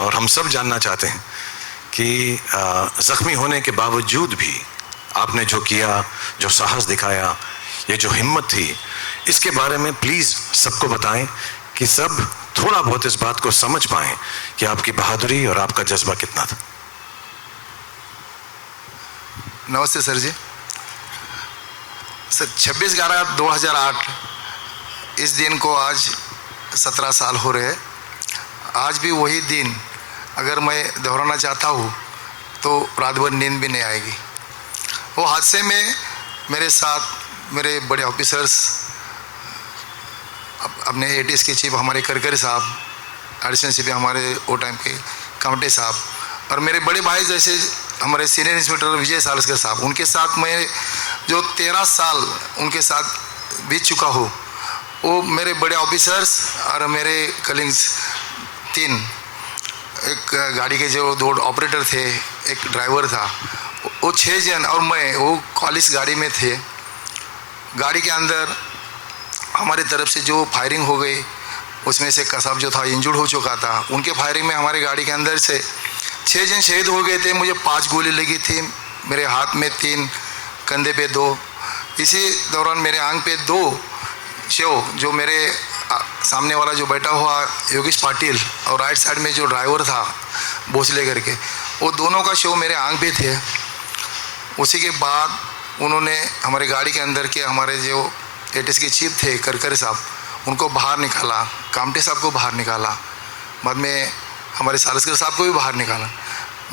और हम सब जानना चाहते हैं कि जख्मी होने के बावजूद भी आपने जो किया, जो साहस दिखाया, ये जो हिम्मत थी, इसके बारे में प्लीज सबको बताएं कि सब थोड़ा बहुत इस बात को समझ पाएं कि आपकी बहादुरी और आपका जज्बा कितना था। नमस्ते सर जी। सर 26/11/2008 इस दिन को आज 17 साल हो रहे हैं। आज भी वही दिन अगर मैं दोहराना चाहता हूँ तो रात भर नींद भी नहीं आएगी। वो हादसे में मेरे साथ मेरे बड़े ऑफिसर्स, अपने एटीएस के चीफ हमारे करकरे साहब, एडिशनल चीफ हमारे वो टाइम के कामटे साहब, और मेरे बड़े भाई जैसे हमारे सीनियर इंस्पेक्टर विजय सालस्कर साहब, उनके साथ मैं जो 13 साल उनके साथ बीत चुका हूँ, वो मेरे बड़े ऑफिसर्स और मेरे कलीग्स 3, एक गाड़ी के जो 2 ऑपरेटर थे, एक ड्राइवर था, वो 6 जन और मैं वो कॉलेज गाड़ी में थे। गाड़ी के अंदर हमारी तरफ से जो फायरिंग हो गई उसमें से कसाब जो था इंजर्ड हो चुका था। उनके फायरिंग में हमारे गाड़ी के अंदर से 6 जन शहीद हो गए थे। मुझे 5 गोली लगी थी, मेरे हाथ में 3, कंधे पे 2। इसी दौरान मेरे आंख पे 2 शव, जो मेरे सामने वाला जो बैठा हुआ योगेश पाटिल और राइट साइड में जो ड्राइवर था भोसले करके, वो दोनों का शव मेरे आंख पे थे। उसी के बाद उन्होंने हमारे गाड़ी के अंदर के हमारे जो एटीएस के चीफ थे करकर साहब, उनको बाहर निकाला, कामटे साहब को बाहर निकाला, बाद में हमारे सालस्कर साहब को भी बाहर निकाला।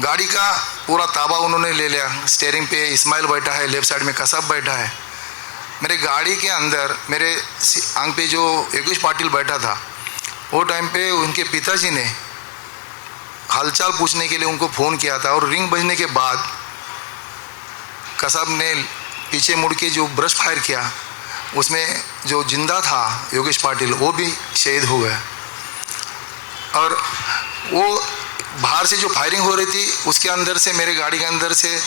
गाड़ी का पूरा ताबा उन्होंने ले लिया। स्टीयरिंग पे इस्माइल बैठा है, लेफ्ट साइड में कसाब बैठा है। मेरे गाड़ी के अंदर मेरे आंख पे जो योगेश पाटिल बैठा था, वो टाइम पे उनके पिताजी ने हालचाल पूछने के लिए उनको फ़ोन किया था, और रिंग बजने के बाद कसाब ने पीछे मुड़ के जो ब्रश फायर किया, उसमें जो जिंदा था योगेश पाटिल वो भी शहीद हो गया। और वो बाहर से जो फायरिंग हो रही थी उसके अंदर से मेरे गाड़ी के अंदर से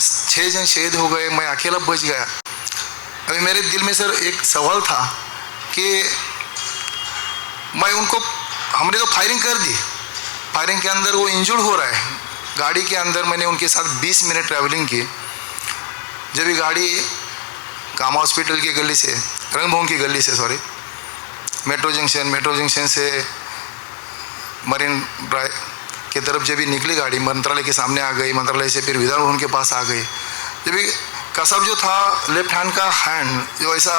6 जन शहीद हो गए, मैं अकेला बच गया। अभी मेरे दिल में सर एक सवाल था कि मैं उनको, हमने तो फायरिंग कर दी, फायरिंग के अंदर वो इंजर्ड हो रहा है। गाड़ी के अंदर मैंने उनके साथ 20 मिनट ट्रैवलिंग की। जब ये गाड़ी कामा हॉस्पिटल की गली से, रंगभवन की गली से, सॉरी, मेट्रो जंक्शन से मरीन ड्राइव की तरफ जब भी निकली गाड़ी, मंत्रालय के सामने आ गई, मंत्रालय से फिर विधान भवन के पास आ गई। जब भी कसाब जो था लेफ्ट हैंड का हैंड जो ऐसा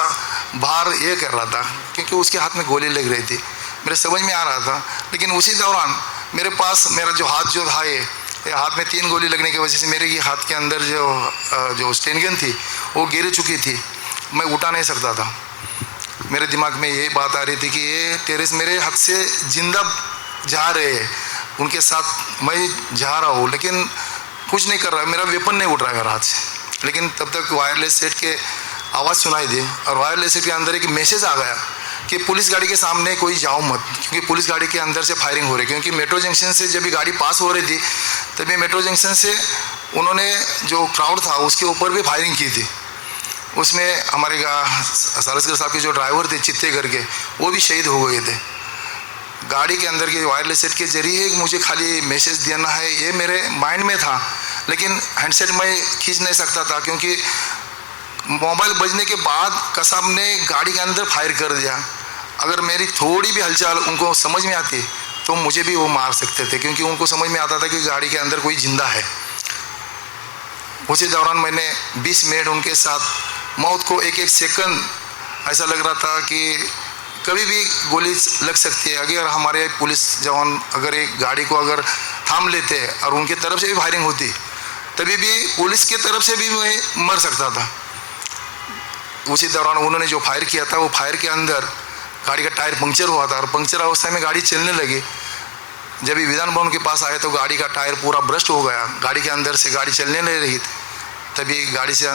बाहर ये कर रहा था, क्योंकि उसके हाथ में गोली लग रही थी, मेरे समझ में आ रहा था। लेकिन उसी दौरान मेरे पास मेरा जो हाथ जो था, ये हाथ में 3 गोली लगने की वजह से मेरे ये हाथ के अंदर जो स्टेन गन थी वो गिर चुकी थी, मैं उठा नहीं सकता था। मेरे दिमाग में ये बात आ रही थी कि ये टेररिस्ट मेरे हाथ से जिंदा जा रहे हैं, उनके साथ मैं जा रहा हूँ, लेकिन कुछ नहीं कर रहा, मेरा वेपन नहीं उठ रहा है मेरे हाथ से। लेकिन तब तक वायरलेस सेट के आवाज़ सुनाई दी, और वायरलेस सेट के अंदर एक मैसेज आ गया कि पुलिस गाड़ी के सामने कोई जाओ मत, क्योंकि पुलिस गाड़ी के अंदर से फायरिंग हो रही। क्योंकि मेट्रो जंक्शन से जब भी गाड़ी पास हो रही थी, तभी मेट्रो जंक्शन से उन्होंने जो क्राउड था उसके ऊपर भी फायरिंग की थी। उसमें हमारे सालस्कर साहब के जो ड्राइवर थे चित्ते करके, वो भी शहीद हो गए थे। गाड़ी के अंदर के वायरलेस सेट के जरिए मुझे खाली मैसेज देना है, ये मेरे माइंड में था, लेकिन हैंडसेट मैं खींच नहीं सकता था, क्योंकि मोबाइल बजने के बाद कसाब ने गाड़ी के अंदर फायर कर दिया। अगर मेरी थोड़ी भी हलचल उनको समझ में आती तो मुझे भी वो मार सकते थे, क्योंकि उनको समझ में आता था कि गाड़ी के अंदर कोई जिंदा है। उसी दौरान मैंने 20 मिनट उनके साथ, मौत को एक सेकंड ऐसा लग रहा था कि कभी भी गोली लग सकती है। अगर हमारे पुलिस जवान अगर एक गाड़ी को अगर थाम लेते और उनके तरफ से भी फायरिंग होती, तभी भी पुलिस के तरफ से भी मैं मर सकता था। उसी दौरान उन्होंने जो फायर किया था, वो फायर के अंदर गाड़ी का टायर पंक्चर हुआ था, और पंक्चर अवस्था में गाड़ी चलने लगी। जब भी विधान भवन के पास आए तो गाड़ी का टायर पूरा ब्रस्ट हो गया, गाड़ी के अंदर से गाड़ी चलने नहीं रही। तभी गाड़ी से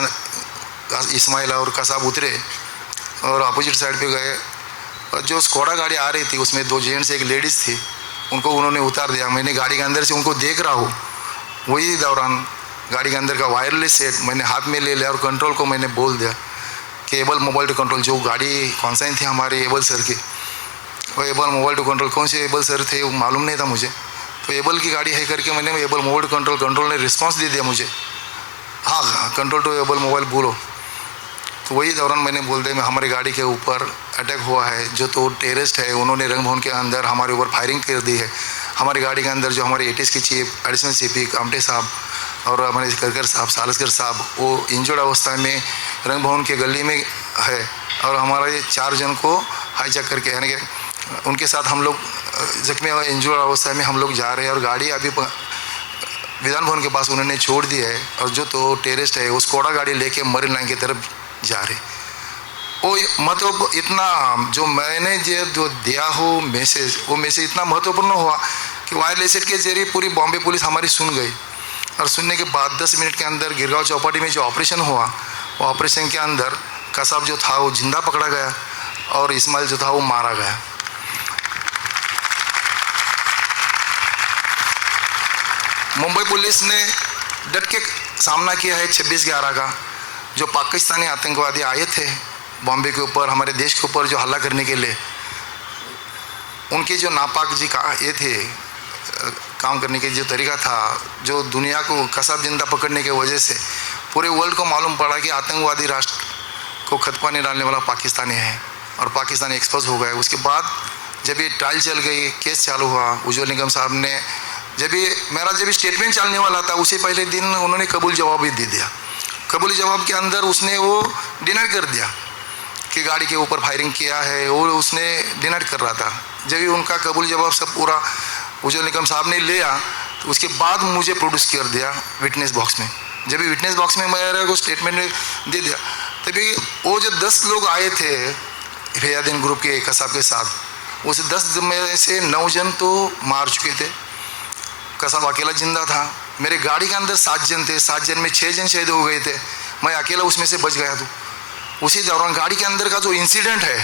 इस्माइल और कसाब उतरे और अपोजिट साइड पे गए, और जो स्कोडा गाड़ी आ रही थी उसमें 2 जेंट्स एक लेडीज़ थी, उनको उन्होंने उतार दिया। मैंने गाड़ी के अंदर से उनको देख रहा हूँ, वही दौरान गाड़ी के अंदर का वायरलेस सेट मैंने हाथ में ले लिया और कंट्रोल को मैंने बोल दिया कि एबल मोबाइल टू कंट्रोल। जो गाड़ी कॉन्साइन थी हमारे एबल सर की, वो एबल मोबाइल टू कंट्रोल, कौन से एबल सर थे वो मालूम नहीं था मुझे, तो एबल की गाड़ी है करके मैंने able mobile to control, control ने रिस्पॉन्स दे दिया मुझे, हाँ कंट्रोल टू एबल मोबाइल बोलो। तो वही दौरान मैंने बोल दिया हमारी गाड़ी के ऊपर अटैक हुआ है, जो तो टेररिस्ट है, उन्होंने रंगभवन के अंदर हमारे ऊपर फायरिंग कर दी है। हमारी गाड़ी के अंदर जो हमारे एटीएस के चीफ, एडिशनल सीपी कामटे साहब और हमारे करकर साहब, सालस्कर साहब, वो इंजर्ड अवस्था में रंगभवन के गली में है, और हमारे 4 जन को हाईजैक करके, यानी कि उनके साथ हम लोग जख्मी और इंजर्ड अवस्था में हम लोग जा रहे हैं, और गाड़ी अभी विधान भवन के पास उन्होंने छोड़ दी है, और जो तो टेररिस्ट है वो स्कोडा गाड़ी लेके मरीन लाइन की तरफ जा रहे। वो मतलब इतना जो मैंने जो दिया हो मैसेज, वो मैसेज इतना महत्वपूर्ण हुआ कि वायरलेस सेट के जरिए पूरी बॉम्बे पुलिस हमारी सुन गई, और सुनने के बाद 10 मिनट के अंदर गिरगांव चौपाटी में जो ऑपरेशन हुआ, वो ऑपरेशन के अंदर कसाब जो था वो जिंदा पकड़ा गया, और इस्माइल जो था वो मारा गया। मुंबई पुलिस ने डट के सामना किया है 26/11 का। जो पाकिस्तानी आतंकवादी आए थे बॉम्बे के ऊपर, हमारे देश के ऊपर जो हमला करने के लिए, उनके जो नापाक जी का ये थे काम करने के जो तरीका था, जो दुनिया को कसाब जिंदा पकड़ने की वजह से पूरे वर्ल्ड को मालूम पड़ा कि आतंकवादी राष्ट्र को खतपानी डालने वाला पाकिस्तानी है और पाकिस्तानी एक्सपोज हो गए। उसके बाद जब ये ट्रायल चल गई, केस चालू हुआ, उज्ज्वल निगम साहब ने जब ये स्टेटमेंट चलने वाला था उसी पहले दिन उन्होंने कबूल जवाब ही दे दिया। कबूल जवाब के अंदर उसने वो डिनाई कर दिया कि गाड़ी के ऊपर फायरिंग किया है, वो उसने डिनाई कर रहा था। जब भी उनका कबूल जवाब सब पूरा उज्ज्वल निगम साहब ने लिया तो उसके बाद मुझे प्रोड्यूस कर दिया विटनेस बॉक्स में। जब भी विटनेस बॉक्स में मेरे को स्टेटमेंट दे दिया तभी वो जो 10 लोग आए थे फैयादीन ग्रुप के कसाब के साथ, उस 10 में से 9 जन तो मार चुके थे, कसाब अकेला जिंदा था। मेरे गाड़ी के अंदर 7 जन थे, 7 जन में 6 जन शहीद हो गए थे, मैं अकेला उसमें से बच गया। तो उसी दौरान गाड़ी के अंदर का जो इंसिडेंट है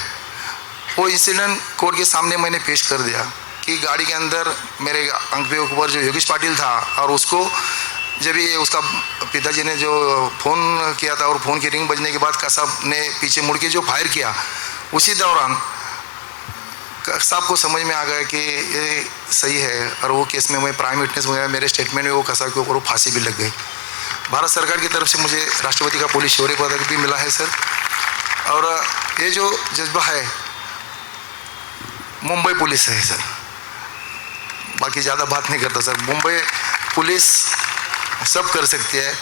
वो इंसिडेंट कोर्ट के सामने मैंने पेश कर दिया कि गाड़ी के अंदर मेरे अंक पे ऊपर जो योगेश पाटिल था और उसको जब ये उसका पिताजी ने जो फ़ोन किया था और फ़ोन की रिंग बजने के बाद कसाब ने पीछे मुड़ के जो फायर किया, उसी दौरान कसाब को समझ में आ गया कि ये सही है और वो केस में मैं प्राइम विटनेस में मेरे स्टेटमेंट में वो कसाब के ऊपर वो फांसी भी लग गई। भारत सरकार की तरफ से मुझे राष्ट्रपति का पुलिस शौर्य पदक भी मिला है सर। और ये जो जज्बा है मुंबई पुलिस है सर, बाकी ज़्यादा बात नहीं करता सर। मुंबई पुलिस सब कर सकती है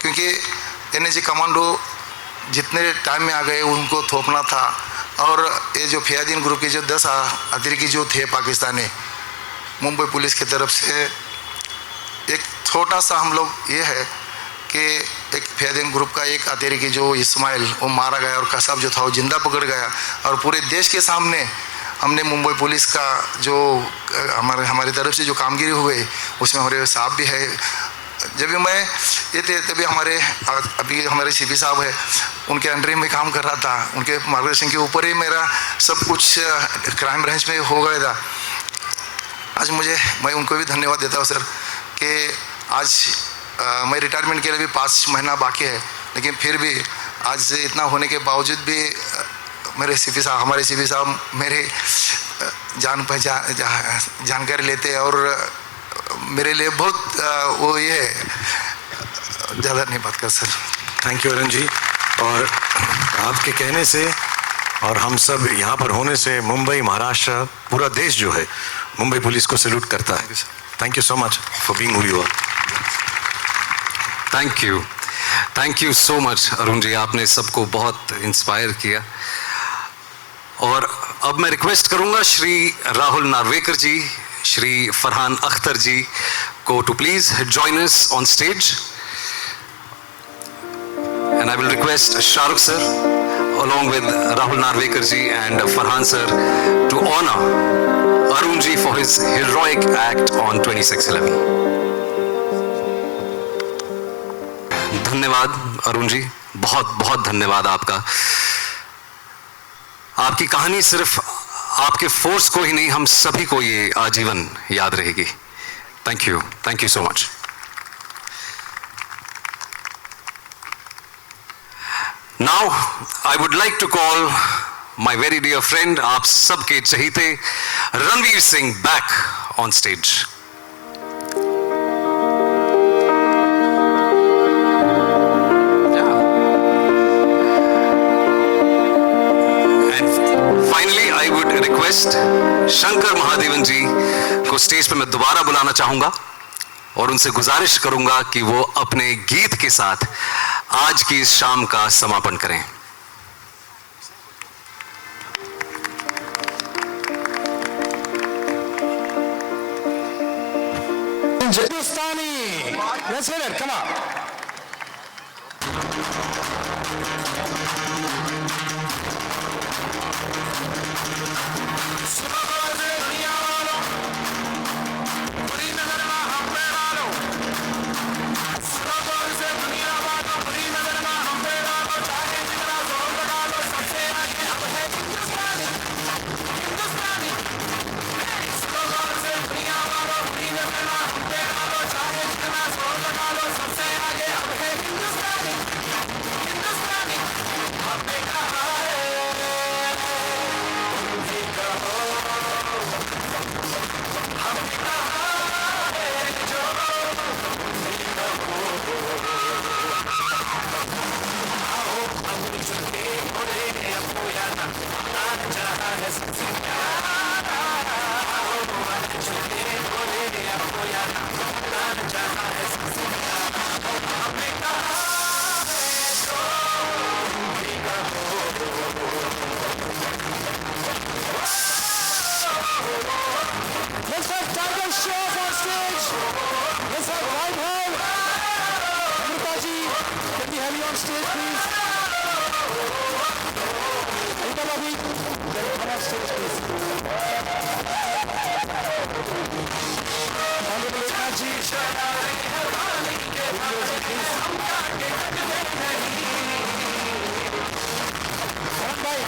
क्योंकि एनएजी कमांडो जितने टाइम में आ गए उनको थोपना था और ये जो फैयादीन ग्रुप के जो 10 अतिरिक्त जो थे पाकिस्तानी, मुंबई पुलिस की तरफ से एक छोटा सा हम लोग ये है कि एक फैयादीन ग्रुप का एक अतिरिक्त जो इस्माइल वो मारा गया और कसाब जो था वो जिंदा पकड़ गया और पूरे देश के सामने हमने मुंबई पुलिस का जो हमारी तरफ से जो कामगिरी हुए उसमें हमारे साहब भी है। जब भी मैं ये थे तभी अभी हमारे सीपी साहब है उनके अंडर में काम कर रहा था, उनके मार्गदर्शन के ऊपर ही मेरा सब कुछ क्राइम ब्रांच में हो गया था। आज मैं उनको भी धन्यवाद देता हूँ सर कि आज मैं रिटायरमेंट के लिए भी 5 महीना बाकी है, लेकिन फिर भी आज इतना होने के बावजूद भी हमारे सीपी साहब मेरे जानकारी लेते और मेरे लिए बहुत वो ये है, ज़्यादा नहीं बात कर sir. Thank you Arun ji. और आपके कहने से और हम सब यहाँ पर होने से मुंबई, महाराष्ट्र, पूरा देश जो है मुंबई पुलिस को सैल्यूट करता है। Thank you so much for being who you are. Thank you so much Arun ji, आपने सबको बहुत इंस्पायर किया। और अब मैं रिक्वेस्ट करूंगा श्री राहुल नार्वेकर जी, श्री फरहान अख्तर जी को to please join us on stage and I will request Shahrukh sir along with Rahul Narvekar ji and Farhan sir to honor Arun ji for his heroic act on 26/11. धन्यवाद अरुण जी, बहुत बहुत धन्यवाद आपका। आपकी कहानी सिर्फ आपके फोर्स को ही नहीं, हम सभी को ये आजीवन याद रहेगी। Thank you so much. Now I would like to call my very dear friend, आप सबके चहीते Ranveer Singh back on stage. Request Shankar Mahadevan ji को स्टेज पर मैं दोबारा बुलाना चाहूंगा और उनसे गुजारिश करूंगा कि वो अपने गीत के साथ आज की इस शाम का समापन करें। हिंदुस्तानी, let's hit it, come on. Let's have Tiger Shroff on stage. Let's have Vaibhav. Amrita ji, can we have you on stage, please? Anita Bobby, can you come on stage, please? Honorable Eknath ji. Karan bhai.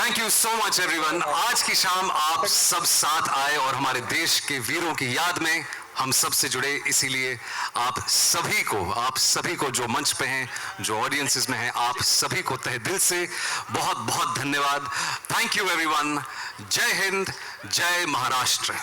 Thank you so much everyone. आज की शाम आप सब साथ आए और हमारे देश के वीरों की याद में हम सब से जुड़े, इसीलिए आप सभी को जो मंच पे हैं, जो ऑडियंसेस में हैं, आप सभी को तहे दिल से बहुत बहुत धन्यवाद। Thank you everyone. जय हिंद, जय महाराष्ट्र।